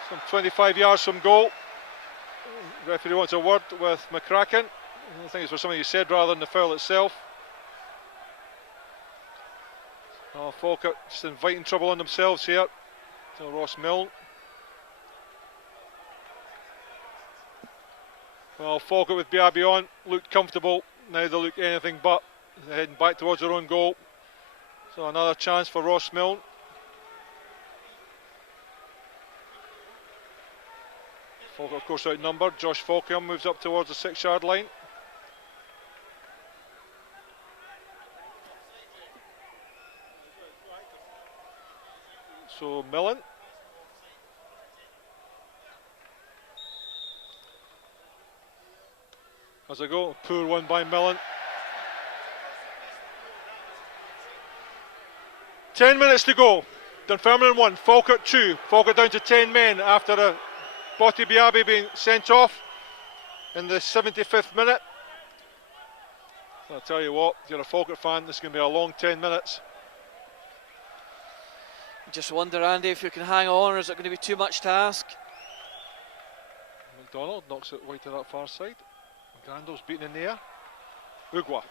Some 25 yards from goal. The referee wants a word with McCracken. I think it's for something he said rather than the foul itself. Oh, Falkirk just inviting trouble on themselves here. To Ross Milne. Well, Falkirk with Biabi on looked comfortable. Now they look anything but. They're heading back towards their own goal. So another chance for Ross Milne. Falkirk, of course, outnumbered. Josh Falkingham moves up towards the 6-yard line. So Millen. As I go, poor one by Millen. 10 minutes to go. Dunfermline 1, Falkirk 2. Falkirk down to 10 men after a Botti Biabi being sent off in the 75th minute. I'll tell you what, if you're a Falkirk fan, this is going to be a long 10 minutes. Just wonder, Andy, if you can hang on, or is it going to be too much to ask? McDonald knocks it wide to that far side. Gandalf's beaten in the air. Ugwa.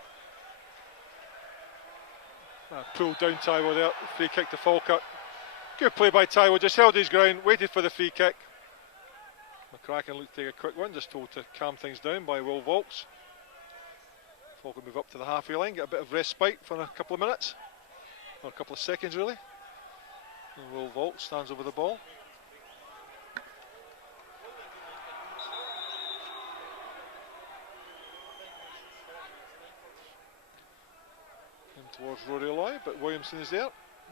Pulled down Taiwo there. Free kick to Falkirk. Good play by Taiwo, just held his ground, waited for the free kick. McCracken looked to take a quick one, just told to calm things down by Will Volks. Falkirk move up to the halfway line, get a bit of respite for a couple of minutes. Or a couple of seconds really. And Will Volks stands over the ball. Towards Rory Loy, but Williamson is there.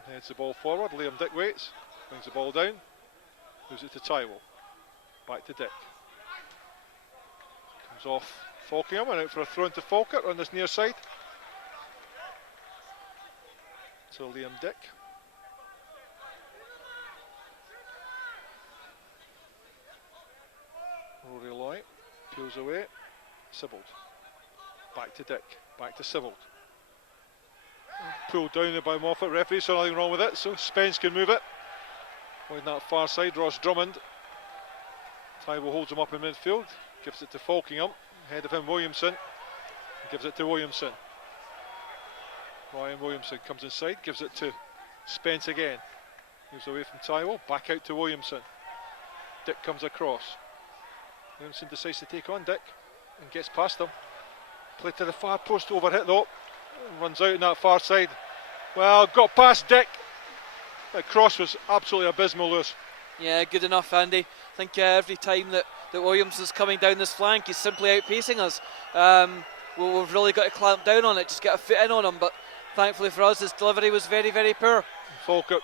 Heads the ball forward. Liam Dick waits, brings the ball down, moves it to Taiwo. Back to Dick. Comes off Falkingham and out for a throw into Falkirk on this near side. So Liam Dick. Rory Loy peels away. Sibbald. Back to Dick. Back to Sibbald. Pulled down there by Moffat. Referee saw nothing wrong with it, so Spence can move it. On that far side, Ross Drummond. Taiwo holds him up in midfield, gives it to Falkingham. Ahead of him, Williamson. Gives it to Williamson. Ryan Williamson comes inside, gives it to Spence again. Moves away from Taiwo, back out to Williamson. Dick comes across. Williamson decides to take on Dick and gets past him. Play to the far post, overhit though. Runs out on that far side. Well, got past Dick. That cross was absolutely abysmal, Lewis. Yeah, good enough, Andy. I think every time that that Williamson's coming down this flank. He's simply outpacing us. We've really got to clamp down on it, just get a foot in on him. But thankfully for us, his delivery was very, very poor. Falkirk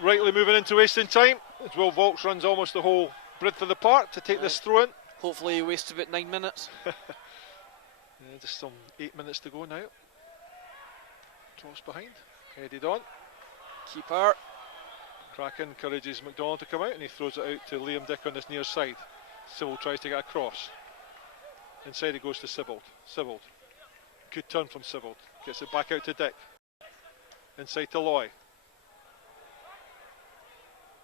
rightly moving into wasting time as Will Vaulks runs almost the whole breadth of the park to take this throw in. Hopefully he wastes about 9 minutes. Just some 8 minutes to go now. Drops behind, headed on. Keeper. Kraken encourages McDonald to come out and he throws it out to Liam Dick on this near side. Sybil tries to get across. Inside it goes to Sybil. Sybil. Good turn from Sybil. Gets it back out to Dick. Inside to Loy.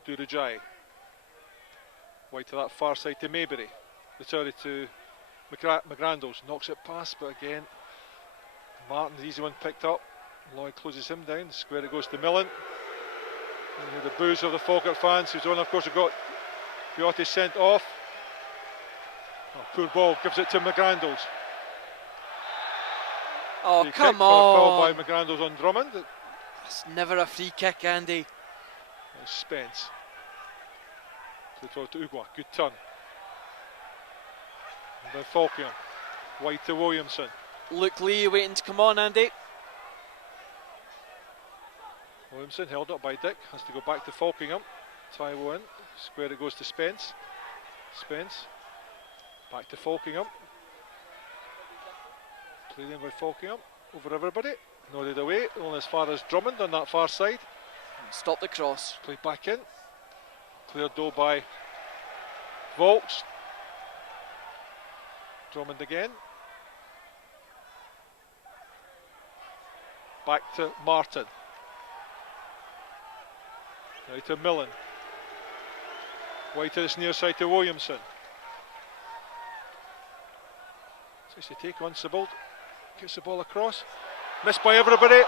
Durajai. Wide to that far side to Maybury. Return it to McGrandles. Knocks it past, but again, Martin, the easy one picked up. Loy closes him down. Square it goes to Millen. And the boos of the Falkirk fans, who's on, of course, have got Fiotti sent off. Oh, poor ball, gives it to McGrandles. Oh, Free come kick on. For a foul by McGrandles on Drummond. It's never a free kick, Andy. Spence. To Ugwa, good turn. And then Falkirk. Wide to Williamson. Luke Lee waiting to come on, Andy. Williamson held up by Dick, has to go back to Falkingham. Taiwo in, square it goes to Spence. Spence, back to Falkingham. Played in by Falkingham, over everybody. Nodded away, only as far as Drummond on that far side. Stop the cross. Played back in. Cleared though by Vaulks. Drummond again. Back to Martin. Now to Millen. Wide to this near side to Williamson. Tries to take on Sybil. Gets the ball across. Missed by everybody.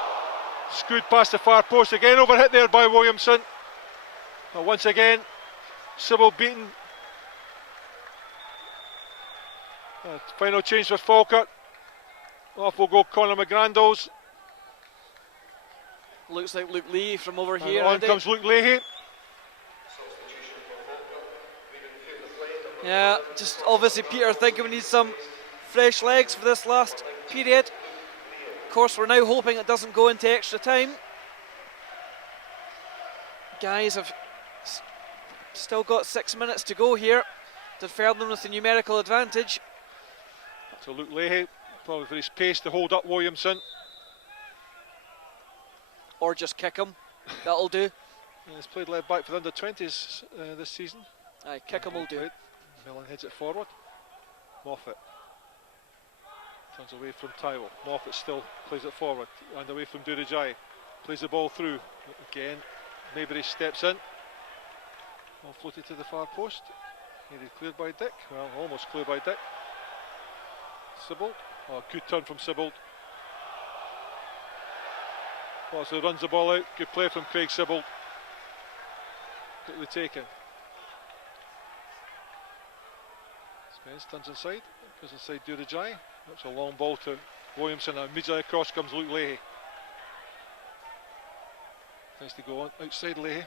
Screwed past the far post again. Overhit there by Williamson. But once again, Sybil beaten. Final change for Falkirk. Off will go Conor McGrandles. Looks like Luke Lee from over here. On Andy. comes Luke Leahy. Yeah, just obviously Peter thinking we need some fresh legs for this last period. Of course, we're now hoping it doesn't go into extra time. Guys have still got 6 minutes to go here. Dunfermline with a numerical advantage. So Luke Leahy, probably for his pace to hold up Williamson. Or just kick him. That'll do. He's played left back for the under-20s this season. Aye, kick him will do. Millen heads it forward. Moffat turns away from Taiwo. Moffat still plays it forward and away from Durajai. Plays the ball through again. Maybury steps in. Ball floated to the far post. Nearly cleared by Dick. Well, almost cleared by Dick. Sybil. Oh, good turn from Sybil. Oh, so runs the ball out. Good play from Craig Sybil. Quickly taken. Spence turns inside. Goes inside Durajai. That's a long ball to Williamson. And immediately across comes Luke Leahy. Tries to go on outside Leahy.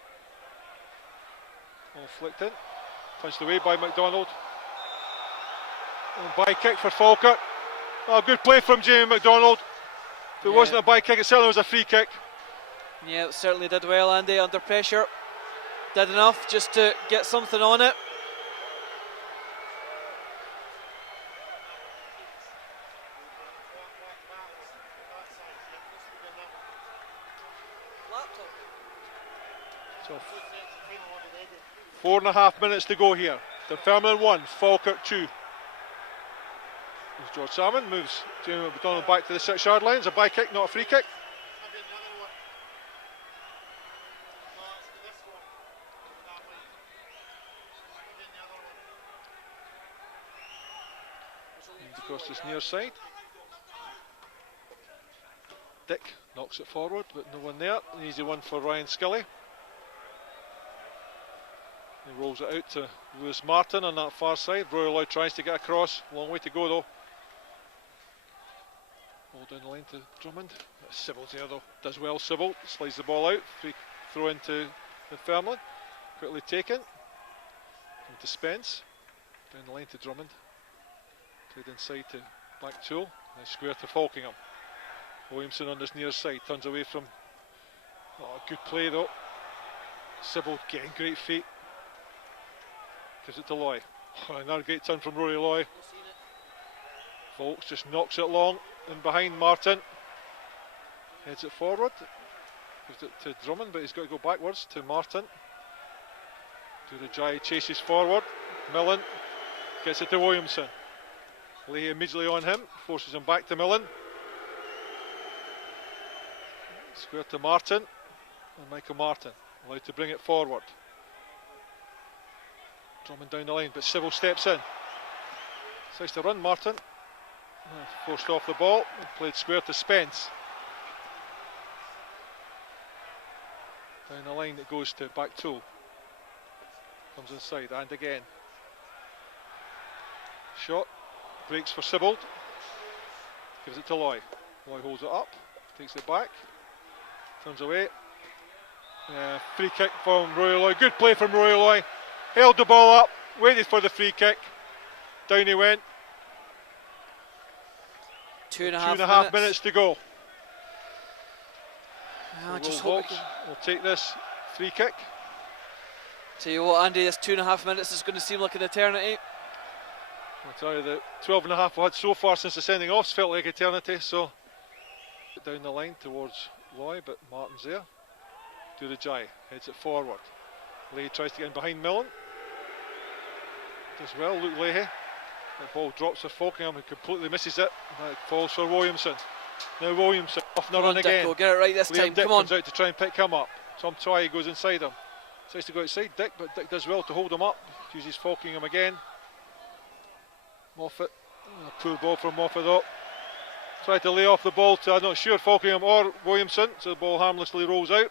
All flicked in. Punched away by McDonald. And by kick for Falkirk. Oh, good play from Jamie McDonald. If it wasn't a by kick, it certainly was a free kick. Yeah, it certainly did well, Andy, under pressure. Did enough just to get something on it. So 4.5 minutes to go here. Dunfermline 1, Falkirk 2. There's George Salmon, moves Jamie McDonald back to the 6-yard line. It's a by kick, not a free kick. Across this near side. Dick knocks it forward, but no one there. An easy one for Ryan Scully. He rolls it out to Lewis Martin on that far side. Roy Lloyd tries to get across. Long way to go though. Ball down the line to Drummond. Sybil's there though. Does well Sybil. Slides the ball out. Free throw into Dunfermline. Quickly taken. Into Spence. Down the line to Drummond. Played inside to back Tool. Now square to Falkingham. Williamson on this near side. Turns away from. Oh, good play though. Sybil getting great feet. Gives it to Loy. Oh, another great turn from Rory Loy. Folks just knocks it long in behind Martin. Heads it forward. Gives it to Drummond, but he's got to go backwards to Martin. Durajai chases forward. Millen gets it to Williamson. Leahy immediately on him, forces him back to Millen. Square to Martin. And Michael Martin allowed to bring it forward. Drummond down the line, but Sybil steps in. Decides to run Martin. Forced off the ball, played square to Spence. Down the line it goes to back Tool. Comes inside and again. Shot, breaks for Sybil. Gives it to Loy. Loy holds it up, takes it back, turns away. Free kick from Roy Loy. Good play from Roy Loy. Held the ball up, waited for the free kick. Down he went. Two and a half minutes to go. I So just Will hope Hawks will take this free kick. Tell you what, Andy, this 2.5 minutes is going to seem like an eternity. I'll tell you, the 12.5 we had so far since the sending offs felt like eternity. So down the line towards Loy, but Martin's there. Durajai heads it forward. Leahy tries to get in behind Millen. Does well, Luke Leahy. The ball drops for Falkingham, who completely misses it. It falls for Williamson. Now Williamson off and a run again. Dick, get it right this Liam time. Dick Come on. comes out to try and pick him up. Tom Try goes inside him. Tries to go outside Dick, but Dick does well to hold him up. Uses Falkingham again. Moffat. Poor ball from Moffat though. Tried to lay off the ball to, I'm not sure, Falkingham or Williamson. So the ball harmlessly rolls out.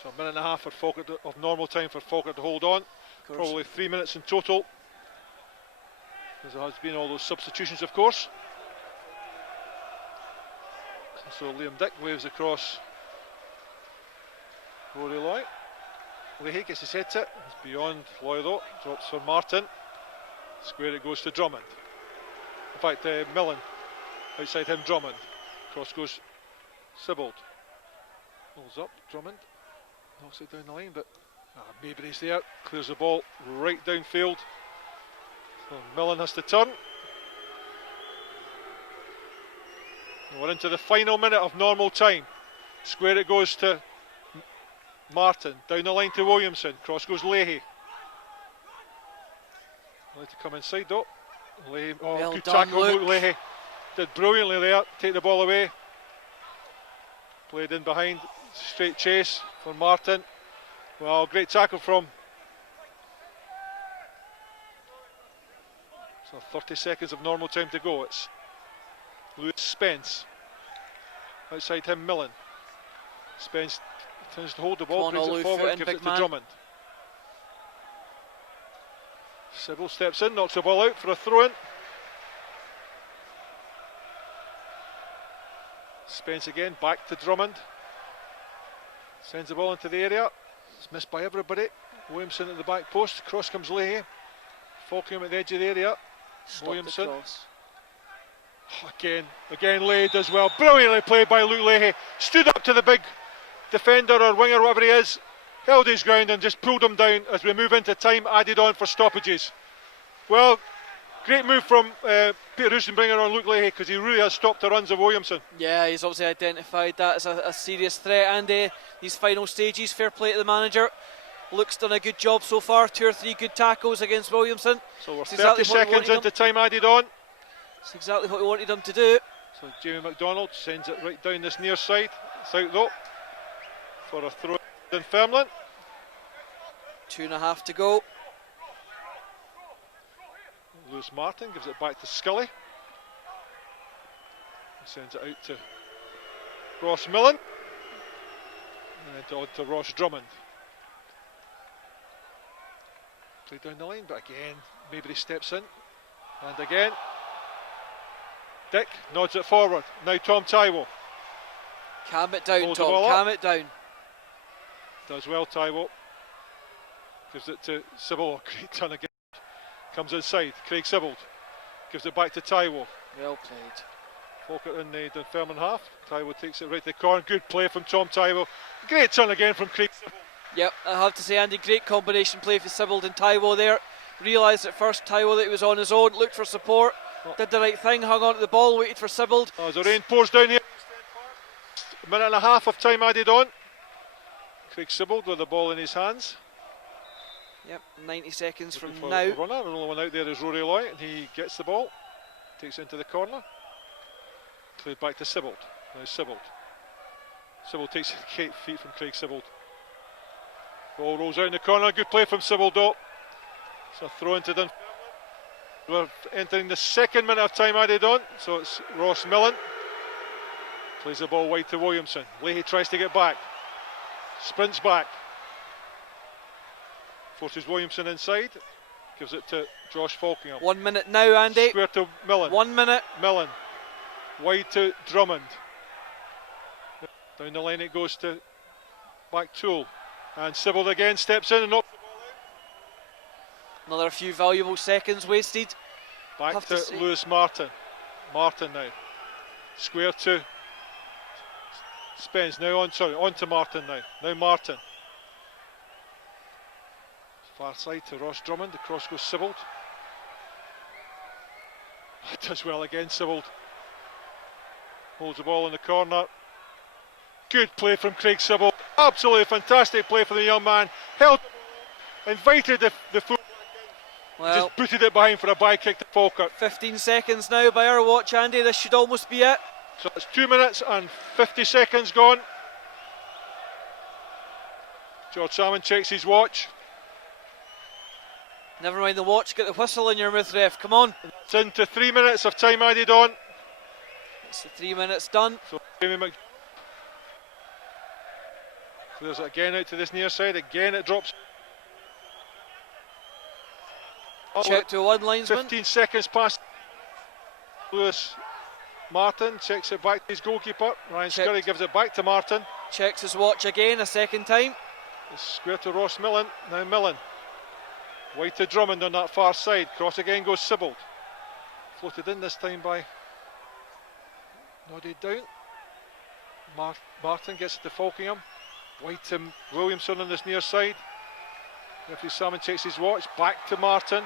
So a minute and a half for Falkirk of normal time for Falkirk to hold on. Probably 3 minutes in total. As there has been all those substitutions, of course. So Liam Dick waves across Rory Loy. Leahy gets his head to it. It's beyond Loy though. Drops for Martin. Square it goes to Drummond. In fact, Millen outside him, Drummond. Cross goes Sybil. Pulls up Drummond. Knocks it down the line, but Maybury's there. Clears the ball right downfield. So Millen has to turn. And we're into the final minute of normal time. Square it goes to Martin. Down the line to Williamson. Cross goes Leahy. Allowed to come inside though. Leahy, Well good done, tackle, Luke. Luke Leahy. Did brilliantly there. Take the ball away. Played in behind. Straight chase for Martin. Well, great tackle from. So 30 seconds of normal time to go. It's Lewis Spence. Outside him, Millen. Spence tends to hold the ball, brings it forward, gives it to Drummond. Sybil steps in, knocks the ball out for a throw-in. Spence again, back to Drummond. Sends the ball into the area. It's missed by everybody. Williamson at the back post. Cross comes Leahy. Falkingham at the edge of the area. Williamson. Again Leahy does well. Brilliantly played by Luke Leahy. Stood up to the big defender or winger, whatever he is. Held his ground and just pulled him down as we move into time added on for stoppages. Well, great move from Peter Houston bringing on Luke Leahy, because he really has stopped the runs of Williamson. Yeah, he's obviously identified that as a serious threat, and these final stages, fair play to the manager. Luke's done a good job so far, 2 or 3 good tackles against Williamson. So we're 30 seconds into time added on. That's exactly what we wanted him to do. So Jamie McDonald sends it right down this near side. It's out though for a throw in Dunfermline. 2.5 to go. Lewis Martin gives it back to Scully. He sends it out to Ross Millen. And on to Ross Drummond. Played down the line, but again, Maybury steps in. And again, Dick nods it forward. Now Tom Taiwo. Calm it down, Pulls the Tom, ball calm up. it down. Does well, Taiwo. Gives it to Sybil. Oh, great turn again. Comes inside, Craig Sibbald gives it back to Taiwo. Well played. Falkirk in the Dunfermline half. Taiwo takes it right to the corner. Good play from Tom Taiwo. Great turn again from Craig Sibbald. Yep, I have to say, Andy, great combination play for Sibbald and Taiwo there. Realised at first Taiwo that he was on his own, looked for support, did the right thing, hung on to the ball, waited for Sibbald. As the rain pours down here, a minute and a half of time added on. Craig Sibbald with the ball in his hands. Yep, 90 seconds from Looking for now. a runner. The only one out there is Rory Loy, and he gets the ball, takes it into the corner. Cleared back to Sibbald. Now Sibbald. Sibbald takes 8 feet from Craig Sibbald. Ball rolls out in the corner. Good play from Sibbald. So throw into Dunfermline. We're entering the second minute of time added on. So it's Ross Millen. Plays the ball wide to Williamson. Leahy tries to get back. Sprints back. Forces Williamson inside. Gives it to Josh Falkingham. 1 minute now, Andy. Square to Millen. 1 minute. Millen. Wide to Drummond. Down the line it goes to back Toole. And Sibbald again steps in and knocks the ball Another few valuable seconds wasted. out. Back Have to to Lewis Martin. Martin now. Square to Spence. Now on to Martin now. Now Martin. Far side to Ross Drummond. The cross goes Sibbald. Does well again, Sibbald. Holds the ball in the corner. Good play from Craig Sibbald. Absolutely fantastic play from the young man. Held, invited the full. Well, Just booted it behind for a by kick to Falkirk. 15 seconds now by our watch, Andy. This should almost be it. So it's 2 minutes and 50 seconds gone. George Salmon checks his watch. Never mind the watch, get the whistle in your mouth, ref. Come on. It's into 3 minutes of time added on. It's the 3 minutes done. So Jamie McDonald clears it again out to this near side. Again it drops. Check to one linesman. 15 seconds past. Lewis Martin checks it back to his goalkeeper. Ryan Checked. Scurry gives it back to Martin. Checks his watch again a second time. It's square to Ross Millen. Now Millen. Wide to Drummond on that far side. Cross again goes Sibbald. Floated in this time by nodded down. Martin gets it to Falkingham. Wide to Williamson on this near side. Referee Salmon checks his watch. Back to Martin.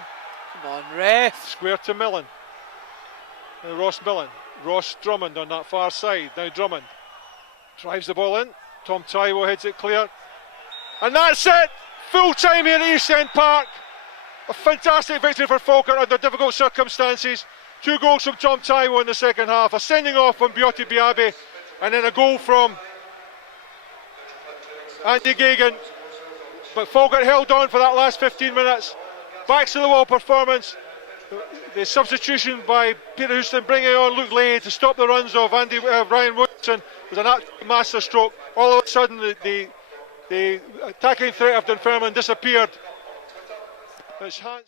Come on, ref. Square to Millen. Now Ross Millen. Ross Drummond on that far side. Now Drummond drives the ball in. Tom Taiwo heads it clear. And that's it! Full time here at East End Park. A fantastic victory for Falkirk under difficult circumstances. 2 goals from Tom Taiwo in the second half. A sending off from Bioti Biabi. And then a goal from Andy Gagan. But Falkirk held on for that last 15 minutes. Backs to the wall performance. The substitution by Peter Houston bringing on Luke Leahy to stop the runs of Ryan Wilson was an absolute master stroke. All of a sudden the attacking threat of Dunfermline disappeared. It's Hans.